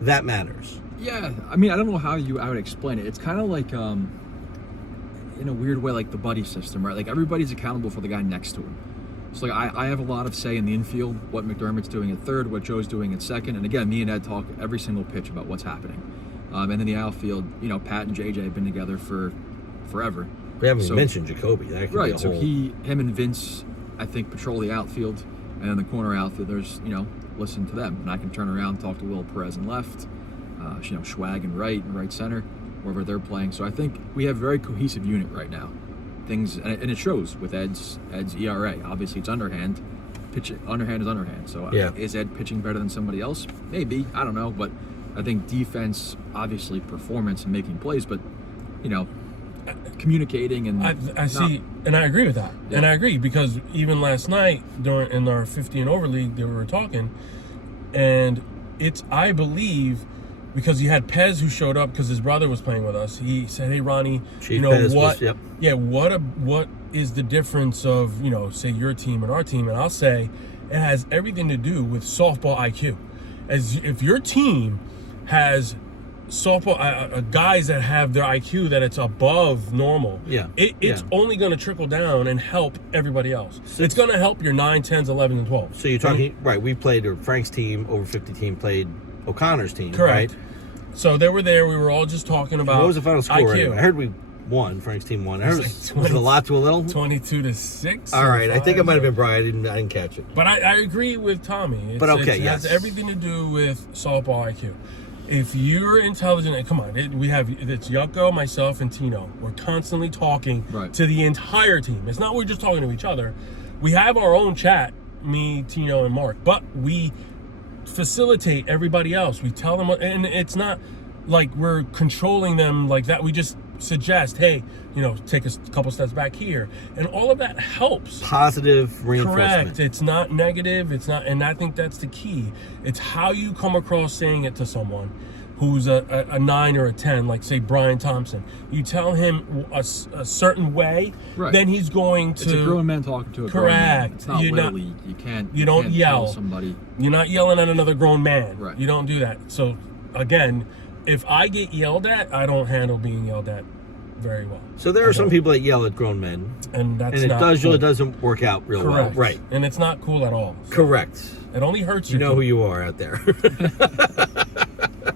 That matters. Yeah, I mean, I don't know how I would explain it. It's kind of like, in a weird way, like the buddy system, right? Like everybody's accountable for the guy next to him. So like I have a lot of say in the infield, what McDermott's doing at third, what Joe's doing at second, and again, me and Ed talk every single pitch about what's happening. And then the outfield, Pat and JJ have been together for forever. We haven't even mentioned Jacoby. That could be Right. a So whole... him and Vince, I think, patrol the outfield, and then the corner outfielders, listen to them, and I can turn around, talk to Will Perez in left, Schwag in right center, wherever they're playing. So I think we have a very cohesive unit right now. And it shows with Ed's ERA. Obviously, it's underhand. Underhand is underhand. So is Ed pitching better than somebody else? Maybe. I don't know. But I think defense, obviously, performance and making plays, but communicating and I see, and I agree with that. Yeah. And I agree because even last night in our 50 and over league, they were talking, and I believe. Because you had Pez who showed up because his brother was playing with us. He said, "Hey Ronnie, Chief Pez what? Was, Yeah, what is the difference of say your team and our team?" And I'll say it has everything to do with softball IQ. As if your team has softball guys that have their IQ that it's above normal, it's only going to trickle down and help everybody else. It's going to help your 9, 10s, 11s, and 12s. So you're talking right? We played, or Frank's team, over 50 team played O'Connor's team, Correct. right? So they were there. We were all just talking about What was the final score? IQ. Anyway? I heard we won. Frank's team won. I heard It's was it a lot to a little? 22-6. All right, I think it might have been 5. Brian. I didn't catch it. But I agree with Tommy. It has everything to do with softball IQ. If you're intelligent, come on, it's Yucko, myself, and Tino. We're constantly talking to the entire team. It's not we're just talking to each other. We have our own chat, me, Tino, and Mark, but we facilitate everybody else. We tell them, and it's not like we're controlling them like that. We just suggest, hey, take a couple steps back here, and all of that helps. Positive reinforcement. Correct. It's not negative. It's not, and I think that's the key. It's how you come across saying it to someone who's a 9 or a 10, like say Brian Thompson. You tell him a certain way, then he's going to. It's a grown man talking to a grown man. It's not Little League. You don't yell. Tell somebody. You're not yelling at another grown man. Right. You don't do that. So again, if I get yelled at, I don't handle being yelled at very well. So there are some people that yell at grown men, and that's and it not usually cool. doesn't work out real Correct. well. Right. And it's not cool at all. So Correct. it only hurts You your know who kid. you are out there.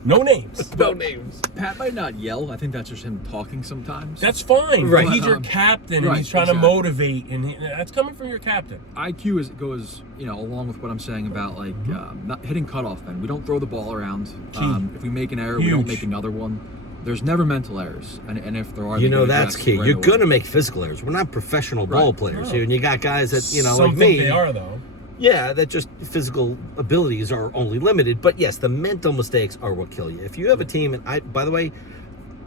No names. No names. Pat might not yell. I think that's just him talking sometimes. That's fine. Right. He's your captain, Right, and he's trying to exactly. motivate, and that's coming from your captain. IQ goes, along with what I'm saying about like not hitting cutoff men. We don't throw the ball around. If we make an error, we don't Huge. make another one. There's never mental errors, and if there are, You they know get that's addressed key. right You're away. gonna make physical errors. We're not professional ball Right. players No. here, and you got guys that Some like me. think they are though. Yeah, that just physical abilities are only limited. But yes, the mental mistakes are what kill you. If you have a team, and by the way,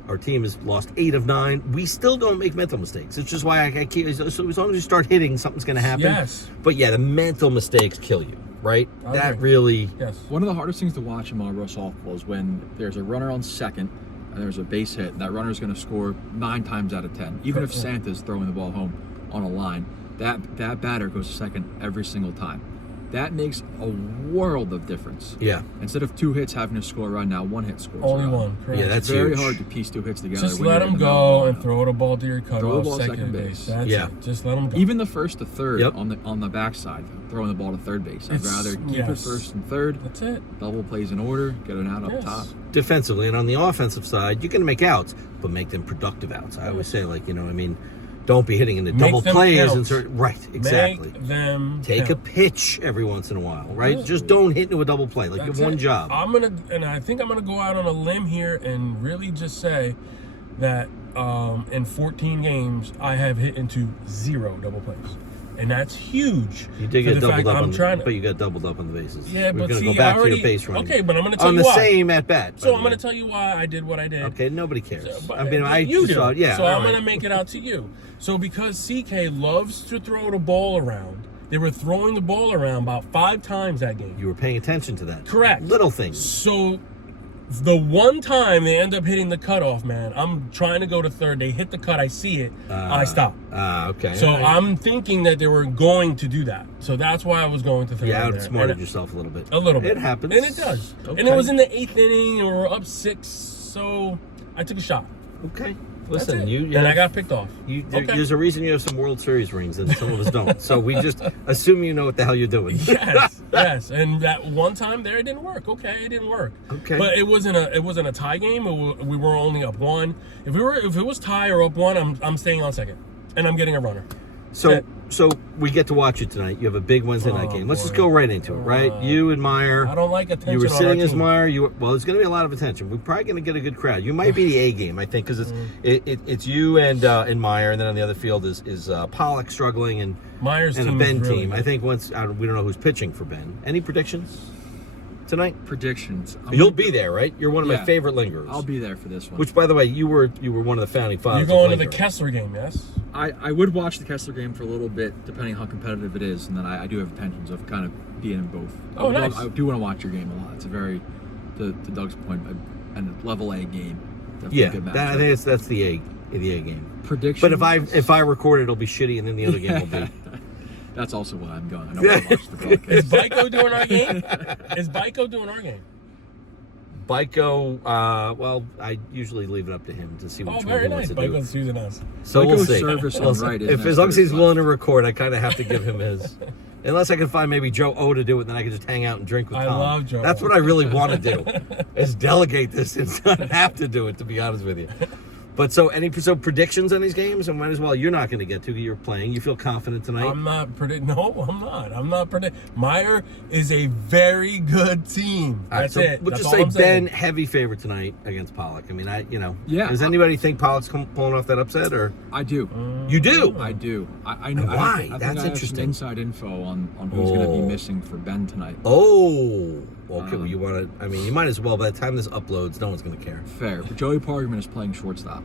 our team has lost 8 of 9. We still don't make mental mistakes. It's just why I keep. So as long as you start hitting, something's going to happen. Yes. But yeah, the mental mistakes kill you, right? I That agree. really. Yes. One of the hardest things to watch in Marlboro softball is when there's a runner on second and there's a base hit. That runner's going to score 9 times out of 10. Even if Santa's throwing the ball home on a line, that batter goes to second every single time. That makes a world of difference. Yeah. Instead of 2 hits having to score a run, now 1 hit scores. Only a run. one. Correct. Yeah, that's It's very huge. hard to piece 2 hits together. Just when let you're in them the middle go of and the throw the ball to your Throw the cutoff ball second base. base. That's Yeah. it. Just let them go. Even the first to third Yep. on the backside, throwing the ball to third base. I'd It's- rather keep yes. it first and third. That's it. Double plays in order, get it out up Yes. top. Defensively and on the offensive side, you can make outs, but make them productive outs. I always say, don't be hitting in the Make double them plays count. and certain. Right. Exactly. Make them Take a count. pitch every once in a while, right? Yeah. Just don't hit into a double play. Like you That's have one it. job. I think I'm gonna go out on a limb here and really just say that in 14 games I have hit into 0 double plays, and that's huge. You did for get the doubled fact up I'm on trying but you got doubled up on the bases. Yeah, We're but gonna see, go back I already, to your base running. okay, but I'm gonna tell on you the why. same at bat. So I'm gonna tell you why I did what I did. Okay, nobody cares. But I you do. saw. Yeah. So all I'm right. gonna make it out to you. So because CK loves to throw the ball around, they were throwing the ball around about 5 times that game. You were paying attention to that. Correct. Little things. So the one time they end up hitting the cutoff, man, I'm trying to go to third. They hit the cut. I see it. I stop. Okay. So all right. I'm thinking that they were going to do that. So that's why I was going to third. You there. outsmarted And yourself a little bit. a little bit. It happens. And it does. Okay. And it was in the 8th inning, and we were up 6. So I took a shot. Okay. That's Listen, it. you. And I got picked off. Okay. There's a reason you have some World Series rings and some of us don't. So we just assume you know what the hell you're doing. Yes, yes. And that one time there, it didn't work. Okay, it didn't work. Okay. But it wasn't a tie game. We were only up 1. If it was tie or up 1, I'm staying on second, and I'm getting a runner. So we get to watch it tonight. You have a big Wednesday night game. Let's just boy. go right into it, right? You and Meyer. I don't like attention. You were on our sitting as team. Meyer. Well, there's going to be a lot of attention. We're probably going to get a good crowd. You might be the A game, I think, because it's you and Meyer, and then on the other field is Pollock struggling and Meyer's a team Ben is really team. good. I think we don't know who's pitching for Ben. Any predictions tonight? Predictions. You'll be there, right? You're one of my Yeah. favorite lingerers. I'll be there for this one. Which, by the way, you were one of the founding fathers. You're going to of the lingerer. Kessler game, yes? I would watch the Kessler game for a little bit, depending how competitive it is, and then I do have intentions of kind of being in both. Oh, nice. I do want to watch your game a lot. It's a very, to Doug's point, a level A game. Definitely Yeah, a good I matchup. think that's the A game. Prediction. But if I record it, it'll be shitty, and then the other game will be. That's also why I'm going. I don't want to watch the broadcast. Is Baiko doing our game? Is Baiko doing our game? Baiko, well, I usually leave it up to him to see which Oh, one very he nice. wants to do. Baiko's choosing us. So we'll Baiko's see. service on We'll see. right is If next as long as to he's his willing to record, I kind of have to give him his. Unless I can find maybe Joe O to do it, then I can just hang out and drink with I Tom. love Joe That's O. what I really want to do, is delegate this and not have to do it, to be honest with you. But so predictions on these games? I might as well. You're not going to get to. You're playing. You feel confident tonight? I'm not predicting. No, I'm not. I'm not predicting. Meyer is a very good team. All right, That's so it. we'll That's just all say I'm saying. Ben heavy favorite tonight against Pollock. I mean, Yeah. Does anybody think Pollock's pulling off that upset, or I do. you do? I do. I know. Why? I think That's I have some interesting. inside info on who's going to be Oh. missing for Ben tonight. Oh, okay. Well, you want to? I mean, you might as well. By the time this uploads, no one's going to care. Fair. But Joey Pargerman is playing shortstop.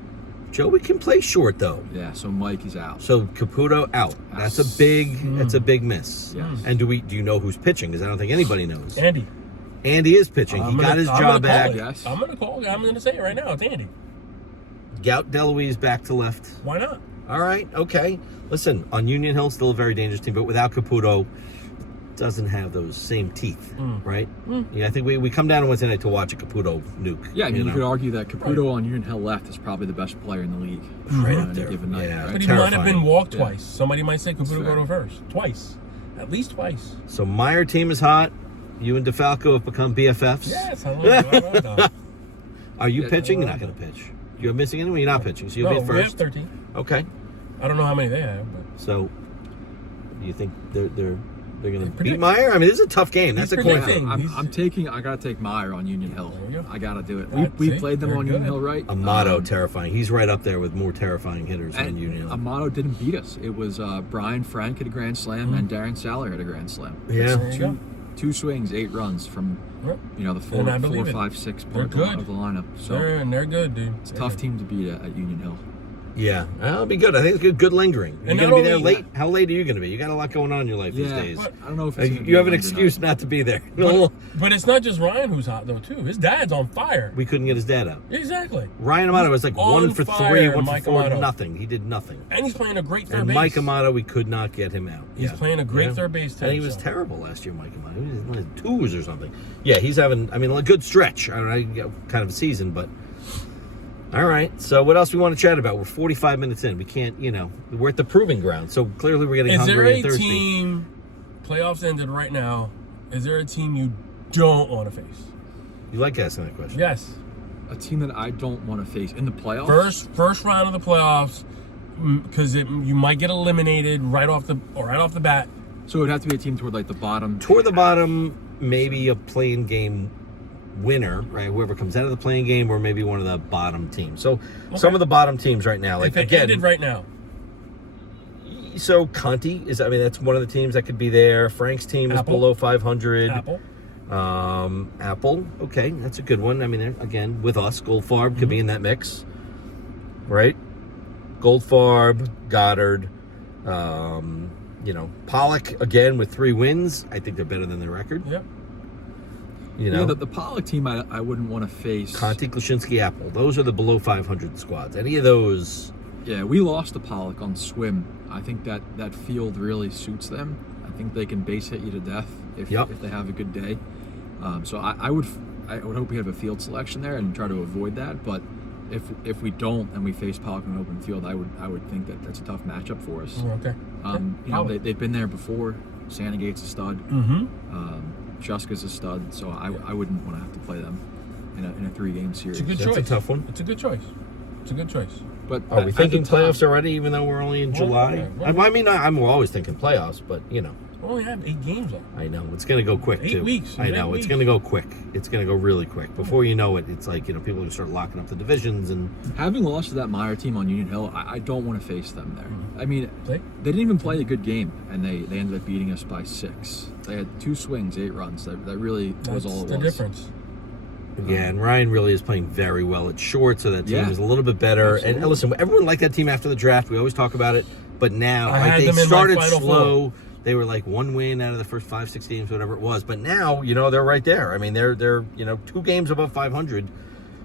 Joey can play short though. Yeah, so Mike is out. So Caputo out. That's a big miss. Yes. And do you know who's pitching? Because I don't think anybody knows. Andy. Andy is pitching. He got his job back. Yes. I'm going to call it. I'm going to say it right now. It's Andy. Gout Deloise back to left. Why not? All right. Okay. Listen, on Union Hill, still a very dangerous team, but without Caputo, doesn't have those same teeth, right? Yeah, I think we come down on Wednesday night to watch a Caputo nuke. Yeah, I mean, you know? could argue that Caputo on Union Hill left is probably the best player in the league. Right on up any there. given night, Yeah. right? But he might have Terrifying. been walked Yeah. twice. Somebody might say Caputo fair. go to first. Twice. At least twice. So Meyer team is hot. You and DeFalco have become BFFs. Yes, I love that. Are you Yeah, pitching? I You're not love going to pitch. You're missing anyone? You're not pitching. So you'll No, be we have first. 13. Okay. I don't know how many they have. But So you think they're going to beat predict- Meyer? I mean, this is a tough game. That's a coin predicting. flip. I gotta take Meyer on Union Hill. There you go. I gotta do it. Right, We see? played them They're on Union good. Hill, right? Amato, terrifying. He's right up there with more terrifying hitters than And Union. Amato didn't beat us. It was Brian Frank hit a grand slam and Darren Saller hit a grand slam. Yeah. There you go. Two swings, 8 runs from Yep. the four, And I believe it. 5, 6 They're point good. of the lineup. So They're good, dude. it's a tough team to beat at Union Hill. Yeah. That'll be good. I think it's good lingering. You're And going not to be there only- late? How late are you going to be? You got a lot going on in your life these Yeah, days. but I don't know if it's gonna be You have a an Monday excuse night. not to be there. But it's not just Ryan who's hot, though, too. His dad's on fire. We couldn't get his dad out. Exactly. Ryan Amato was like On 1 for 3, fire, 1 for Mike 4, Amato. nothing. He did nothing. And he's playing a great third And base. Mike Amato, we could not get him out. He's playing a great third base, too. And he was so. terrible last year, Mike Amato. He was like 2s or something. Yeah, he's having, a good stretch. I don't know, kind of a season, but. All right. So what else we want to chat about? We're 45 minutes in. We can't, we're at the proving ground. So clearly we're getting Is there hungry a and thirsty. team, playoffs ended right now, is there a team you don't want to face? You like asking that question? Yes. A team that I don't want to face in the playoffs. First round of the playoffs, because you might get eliminated right off the bat. So it would have to be a team toward like the bottom. Toward the bottom, maybe a playing game winner, right? Whoever comes out of the playing game, or maybe one of the bottom teams. So some of the bottom teams right now, like If it again, ended right now. So Conti is, that's one of the teams that could be there. Frank's team is Apple. below 500. Apple. Apple, okay, that's a good one. I mean, again, with us, Goldfarb could be in that mix, right? Goldfarb, Goddard, Pollock again with 3 wins. I think they're better than their record. Yep. The Pollock team I wouldn't want to face. Conti, Klaczynski, Apple. Those are the below 500 squads. Any of those? Yeah, we lost to Pollock on swim. I think that field really suits them. I think they can base hit you to death if they have a good day. So I would hope we have a field selection there and try to avoid that. But if we don't and we face Pollock in an open field, I would think that that's a tough matchup for us. Okay. They've been there before. Sandgate's a stud. Juska's a stud. So I wouldn't want to have to play them in a 3-game series. It's a good That's choice. a tough one. It's a good choice. It's a good choice. But Are we at thinking the top- playoffs already, even though we're only in July? yeah. I'm always thinking playoffs, but We only have 8 games left. I know it's going to go quick 8 too. weeks. I 8 know it's weeks. going to go quick. It's going to go really quick. Before you know it, it's like people are going to start locking up the divisions and. Having lost to that Meyer team on Union Hill, I don't want to face them there. I mean, See? they didn't even play a good game, and they ended up beating us by 6. They had 2 swings, 8 runs. That really was all it was. the difference. Yeah, and Ryan really is playing very well at short, so that team Yeah. is a little bit better. Absolutely. And listen, everyone liked that team after the draft. We always talk about it, but now I had they them in my started Final slow. They were like 1 win out of the first 5-6 games, whatever it was. But now, they're right there. I mean, they're 2 games above 500.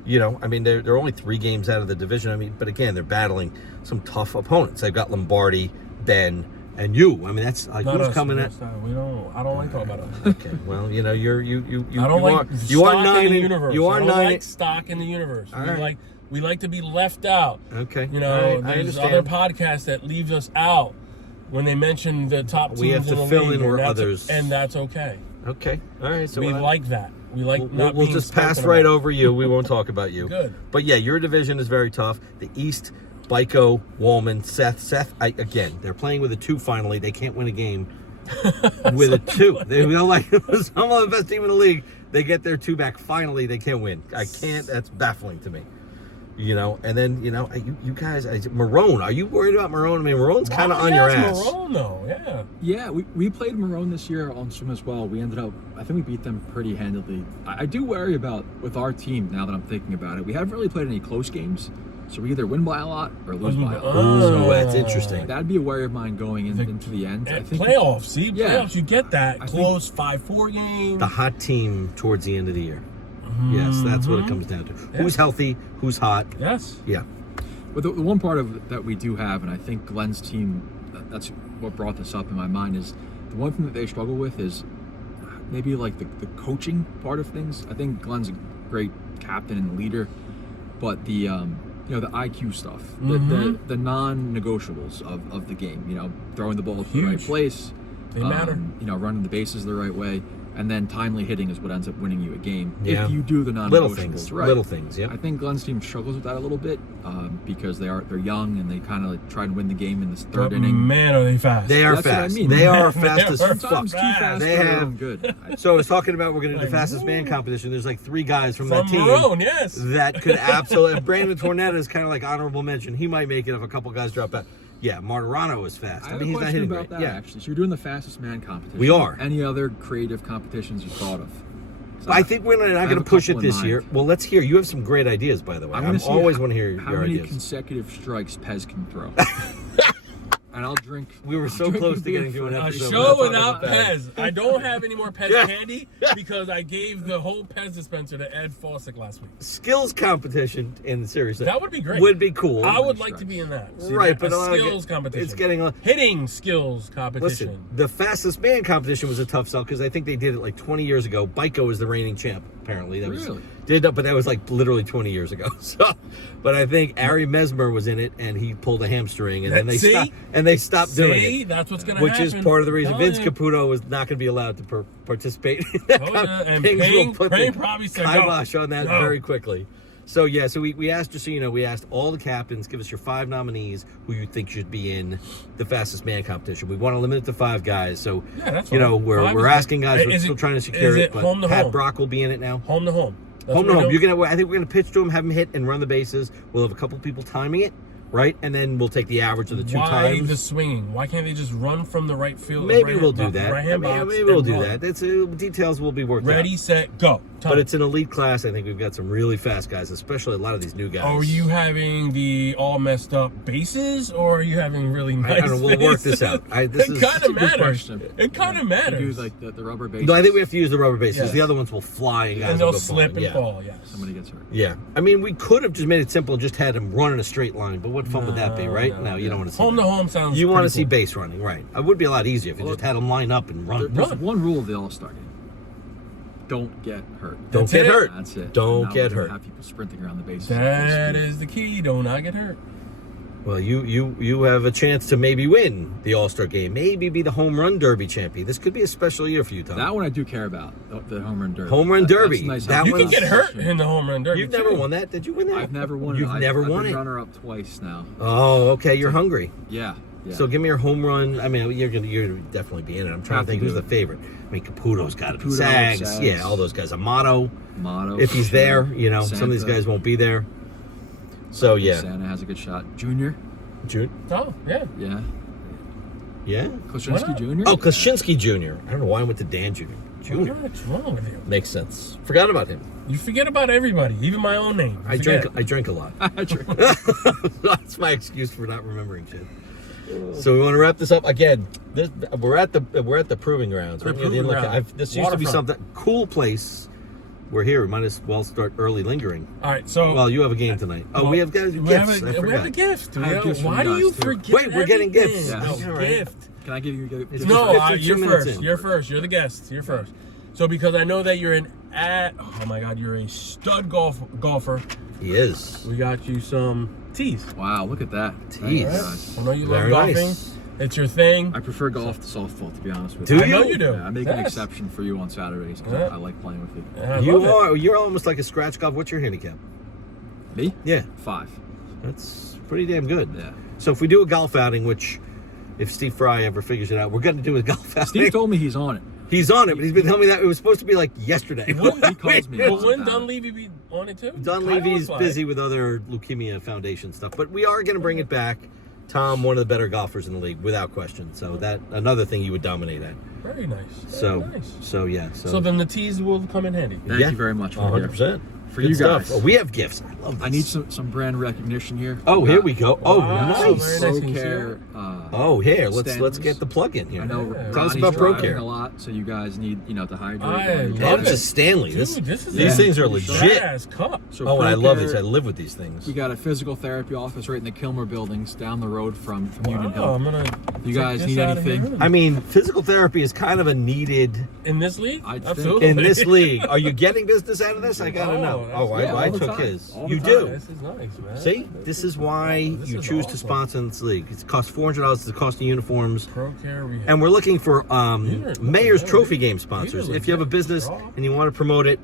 They're only 3 games out of the division. But again, they're battling some tough opponents. They've got Lombardi, Ben, and you. That's like Not who's us. coming at. I don't like talking about it. Okay, well, you I don't like stock in the universe. You are I don't 9. like stock in the universe. All right. We like to be left out. Okay. All right, I there's understand. other podcasts that leave us out when they mention the top teams We have to in the fill league, in where and that's- others- and that's okay. Okay. All right. So we what I- like that. We like We'll not being just spoken pass right about. over you. We won't talk about you. Good. But yeah, your division is very tough. The East, Byko, Woolman, Seth. Again, they're playing with a 2 finally. They can't win a game with a 2. They're like some of the best team in the league. They get their 2 back. Finally, they can't win. I can't. That's baffling to me. And then, you guys, Marone, are you worried about Marone? Marone's kind of on your ass. Marone, though, yeah. Yeah, we played Marone this year on swim as well. We ended up, I think we beat them pretty handily. I do worry about, with our team, now that I'm thinking about it, we haven't really played any close games. So we either win by a lot or lose by a lot. Oh, that's interesting. That'd be a worry of mine going into the end. I And think playoffs, see? Yeah. Playoffs, you get that. I think- Close 5-4 game. The hot team towards the end of the year. Yes, that's what it comes down to. Who's healthy? Who's hot? Yes. Yeah. But the one part of that we do have, and I think Glenn's team, that's what brought this up in my mind, is The one thing that they struggle with is maybe like the coaching part of things. I think Glenn's a great captain and leader, but the the IQ stuff, the non-negotiables of the game, throwing the ball to the right place, they matter. Running the bases the right way, and then timely hitting is what ends up winning you a game Yeah. if you do the non-negotiables Little things, yeah. I think Glenn's team struggles with that a little bit because they're young and they kind of try and win the game in this third inning. Man, are they fast? They are That's what I fast. mean. They are fast as fuck. Sometimes too fast. They for their have- own good. So I was talking about we're going to do the Like, fastest man woo. competition. There's like 3 guys from that From team Marone, yes. that could absolutely. Brandon Tornetta is kind of like honorable mention. He might make it if a couple guys drop out. Yeah, Martirano is fast. I have mean, a he's not question hitting about great. that, Yeah, actually. So you're doing the fastest man competition. We are. Any other creative competitions you thought of? So I think we're not I going have to a push it couple in this mind. year. Well, let's hear. You have some great ideas, by the way. I'm gonna see always how- want to hear how your many ideas. consecutive strikes Pez can throw. And I'll drink. We were so I'll drink close a to getting beer to an for- A episode. show without without talking Pez. I don't have any more Pez Yeah. candy because I gave the whole Pez dispenser to Ed Fawcett last week. Skills competition in the series. That would be great. Would be cool. I would like to be in that. See, Right, that- but a a lot of skills competition. it's getting hitting skills competition. Listen, the fastest man competition was a tough sell because I think they did it like 20 years ago. Byko was the reigning champ, apparently. That Really? but that was like literally 20 years ago. So, but I think Ari Mesmer was in it and he pulled a hamstring and then they See? stopped and they stopped doing See, it. that's what's gonna Which happen. is part of the reason Telling Vince you. Caputo was not going to be allowed to participate. In that Oh, yeah, and Things Payne- will put Payne the probably said no. kibosh on that No. very quickly. So yeah, so we asked, just so you know, we asked all the captains, give us your 5 nominees who you think should be in the fastest man competition. We want to limit it to 5 guys. So Yeah, that's you know, fine. we're 5 is asking guys. good. We're Is still it- trying to secure is it, it but home to Pat home? Brock will be in it now. Home to home. That's Home what to we're home. doing. I think we're gonna pitch to him, have him hit and run the bases. We'll have a couple people timing it, right? And then we'll take the average of the 2 Why times. the swinging? Why can't they just run from the right field? Maybe right we'll do that. Right-hand box Maybe we'll and do run. that. That's details will be worked Ready, out. set, go. Time. But it's an elite class. I think we've got some really fast guys, especially a lot of these new guys. Are you having the all messed up bases, or are you having really nice? I don't know. We'll work this out. This It is kind That's a of good matters. question. It kind of You matters. do like the rubber bases. No, I think we have to use the rubber bases. Yes. The other ones will fly and guys and will they'll go slip flying. and fall. Yes. Somebody gets hurt. Yeah. I mean, we could have just made it simple and just had them run in a straight line, but what fun would that be, right? No, you don't want to see Home that. to home sounds. You want to pretty see cool. base running, right? It would be a lot easier if you Well, just had them line up and run. There's Run. one rule of the All-Star game. Don't get hurt. Don't That's get it. hurt. That's it. Don't Now get we're gonna hurt. Have people sprinting around the bases. That is the key. Do not get hurt. Well, you have a chance to maybe win the All-Star game, maybe be the home run derby champion. This could be a special year for you, Tom. That one I do care about. The home run derby. Home run That's derby. nice. That You one's- can get hurt in the home run derby. You've never too. won that. Did you win that? I've never won it. You've never I've won been it. runner up twice now. Oh, okay. You're hungry. Yeah. So give me your home run. I mean, you're gonna definitely be in it. I'm trying Have to think to who's do the it. favorite. I mean, Caputo's got to be. Caputo, Sags. Sags. Yeah, all those guys. Amato, Motto. if he's for there, sure. some of these Santa. guys won't be there. So yeah, Santa has a good shot. Junior. June. Oh yeah. Yeah. Yeah. Klaczynski not? Jr. Oh, Klaczynski Jr. I don't know why I went to Dan Jr. Jr. What's wrong with you? Makes sense. Forgot about him. You forget about everybody, even my own name. You I forget. drink a lot. True. That's my excuse for not remembering shit. So we want to wrap this up again. We're at the proving grounds. The Right? proving ground. This used to be Waterfront. something cool place. We're here. We might as well start early lingering. All right, so Well, you have a game tonight. Oh, we have guys we gifts. have I a forgot. gift. I have gifts from Why you do you guys, too. forget? Wait, we're getting everything? gifts. Yeah. No, All right. gift. Can I give you a It's No, 52 you're minutes first. in. You're first. You're the guest. You're first. So because I know that you're oh my God, you're a stud golfer. He is. We got you some tees. Wow, look at that. Tees. Nice. I know you Very love golfing. nice. It's your thing. I prefer golf to softball, to be honest with Do you. I know you? you do. Yeah, I make an Yes. exception for you on Saturdays because Yeah. I like playing with you. I love it. You're almost like a scratch golf. What's your handicap? Me? Yeah, 5. that's pretty damn good. Yeah. So if we do a golf outing, which if Steve Fry ever figures it out, we're going to do a golf outing. Steve told me he's on it. He's on it, but he's been telling me that it was supposed to be like yesterday. He calls me. But wouldn't about it. Dunleavy be on it too? Dunleavy's Kyle busy with other Leukemia Foundation stuff, but we are going to bring it back. Tom, one of the better golfers in the league, without question. So that another thing you would dominate at. Very nice. So, Very nice. so yeah. So then the tees will come in handy. Thank you very much. 100%. For Good you stuff. guys. Oh, we have gifts. I love this. I need some brand recognition here. Oh, here we go. Oh, Wow, nice. very nice. Pro Can you see Care Oh, here, let's Stanleys. get the plug in here. I know. Yeah. Tell us Ronnie's about driving ProCare. a lot, so you guys need to hydrate. I while you're love Damn, it's it. a Stanley. Dude, These is things are a legit. badass cup. So Oh, and I love ProCare, these. I live with these things. We got a physical therapy office right in the Kilmer buildings down the road from Union Wow, I'm Hill. gonna. You check guys this need out anything? here. I mean, physical therapy is kind of a needed in this league, I think. absolutely. in this league. Are you getting business out of this? I gotta know. Oh, Oh, I all the took time. his. All the You time. do. This is nice, man. See, this is why This you is choose to awesome. sponsor in this league. It costs $400. The cost of uniforms. ProCare Rehab. And we're looking for These are- Mayor's these are- Trophy Game these sponsors. are If you have a legit. business Raw. and you want to promote it,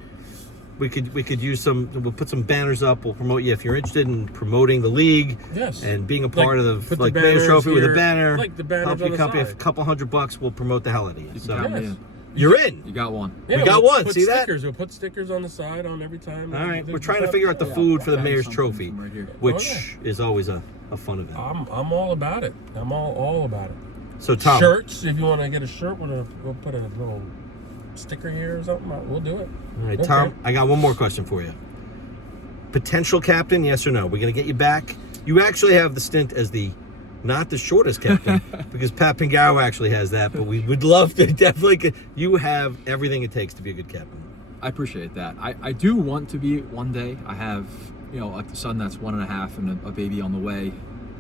we could use some. We'll put some banners up. We'll promote you if you're interested in promoting the league Yes. and being a part Like, of put the like Mayor's banners Trophy with a here, banner. like the banners help on you the company a side. couple $100. We'll promote the hell out of you. You So can count me Yes. in. you're in. You got one. Yeah, We got we'll one, put see that? stickers. We'll put stickers on the side on every time. All right, This we're trying to episode. figure out the Yeah, food for the I'll Mayor's bang Trophy, something from right here. which is always a fun event. I'm all about it. I'm all about it. So Tom, Shirts, if you want to get a shirt with we'll put a little sticker here or something. We'll do it. all right, Okay. Tom, I got one more question for you. Potential captain, yes or no? We're gonna get you back. You actually have the stint as not the shortest captain because Pat Pingaro actually has that, but we would love to definitely. You have everything it takes to be a good captain. I appreciate that. I do want to be one day. I have a son that's 1.5 and a baby on the way,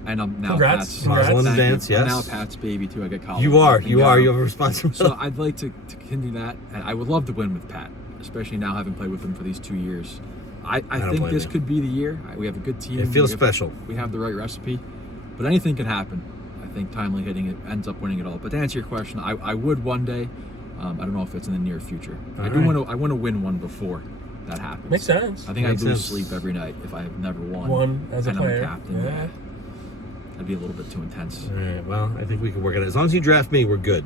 and I'm now Congrats. Pat's. Congrats. Mazel in Thank you. advance, I'm yes. now Pat's baby too. I get college. You are. You have a So responsibility. I'd like to continue that, and I would love to win with Pat, especially now having played with him for these 2 years. I don't think blame this you. could be the year. We have a good team. It feels We have- special. We have the right recipe, but anything can happen. I think timely hitting it ends up winning it all. But to answer your question, I would one day. I don't know if it's in the near future. All I do right. want to. I want to win one before that happens. Makes sense. I think Makes I'd lose sense. sleep every night if I have never won. One as a and player. I'm a captain. Yeah. That'd be a little bit too intense. All right. Well, I think we can work it out. As long as you draft me, we're good.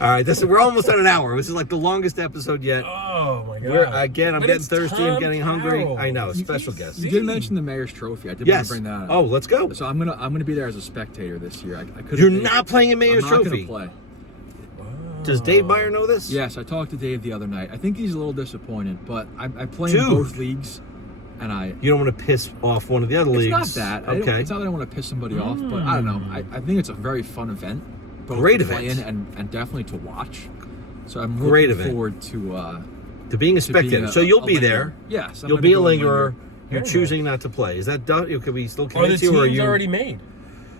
All right. We're almost at an hour. This is like the longest episode yet. Oh my god. I'm But getting it's thirsty. I'm Tom getting hungry. Carroll. I know. Special guest. You did mention the Mayor's Trophy. I did Yes. want to bring that up. Oh, let's go. So I'm gonna be there as a spectator this year. I couldn't. You're make- not playing in Mayor's I'm not Trophy. Gonna play. Does Dave Meyer know this? Yes, I talked to Dave the other night. I think he's a little disappointed, but I play Dude. in both leagues, and I. You don't want to piss off one of the other It's leagues. not that. Okay. It's not that I want to piss somebody off, but I don't know. I think it's a very fun event. Both Great to play event. in and definitely to watch. So I'm Great looking event. forward to To being a to being spectator. So you'll be lingerer. there. Yes, I'm You'll gonna be a go lingerer. You're Very choosing not to play. Is that done? Could we still Are the convince you, or are teams you already made?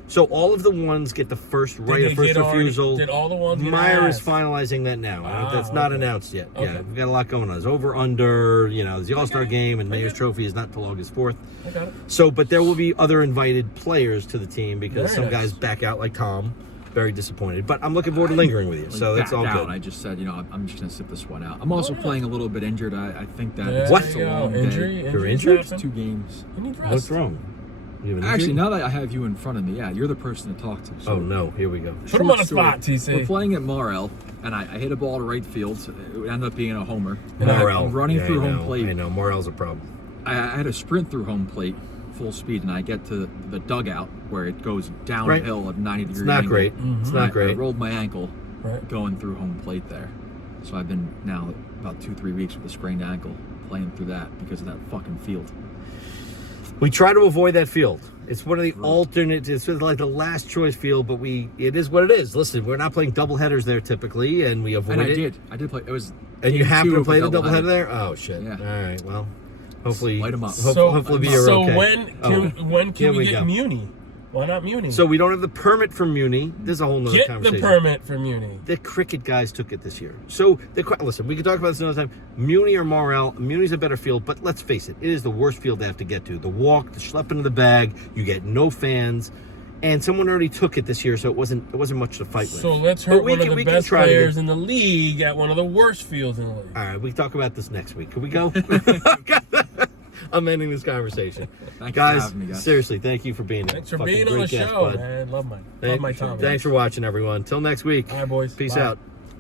So all of the ones get the first right they of first get already- refusal. did all the ones get Meyer is asked? finalizing that now. Ah, That's not okay. announced yet. Yeah, Okay. we've got a lot going on. It's over, under. There's the All-Star Okay. game, and Mayor's Okay. Trophy is not till August 4th. I got it. So, but there will be other invited players to the team because Very some nice. guys back out, like Tom. Very disappointed, but I'm looking forward to lingering with you. So that's all backed good. out. I just said, I'm just gonna sit this one out. I'm also yeah. playing a little bit injured. I think that Yeah, it's What? just a there you go. long day. Injury. You're injuries injured? happen. 2 games. You need rest. What's wrong? You have an Actually, injury? now that I have you in front of me, yeah, you're the person to talk to. So Oh no! Here we go. Put him on the short spot, story. TC. We're playing at Morel, and I hit a ball to right field. So it ended up being a homer. And Morel. I'm running Yeah, through I home know. plate. I know Morel's a problem. I had to sprint through home plate full speed, and I get to the dugout where it goes downhill at 90 degrees. It's not great. It's not I great. rolled my ankle Right. going through home plate there. So I've been now about 2-3 weeks with a sprained ankle playing through that because of that fucking field. We try to avoid that field. It's one of the alternate. It's sort of like the last choice field, but it is what it is. Listen, we're not playing double headers there typically, and we avoid And it. I did play. It was. And you game happen 2 to of play the doubleheader. doubleheader there? Oh shit! Yeah. All right. Well, hopefully, Light 'em up. hopefully you're so okay. when Here can we we get go. Muni? Why not Muni? So we don't have the permit from Muni. This is a whole nother get conversation. the permit for Muni. The cricket guys took it this year. So listen, we can talk about this another time. Muni or Morel, Muni's a better field, but let's face it, it is the worst field to have to get to. The walk, the schlep into the bag, you get no fans, and someone already took it this year, so it wasn't much to fight with. So let's But hurt we one can- of we the can best try to players get- in the league at one of the worst fields in the league. All right, we can talk about this next week. Can we go? I'm ending this conversation. Thanks for Guys, having me, guys. seriously, thank you for being here. Thanks for Fucking being on great the guest, show, bud. man. Love my time. Thanks for watching, everyone. Till next week. All right, boys. Peace Bye. out.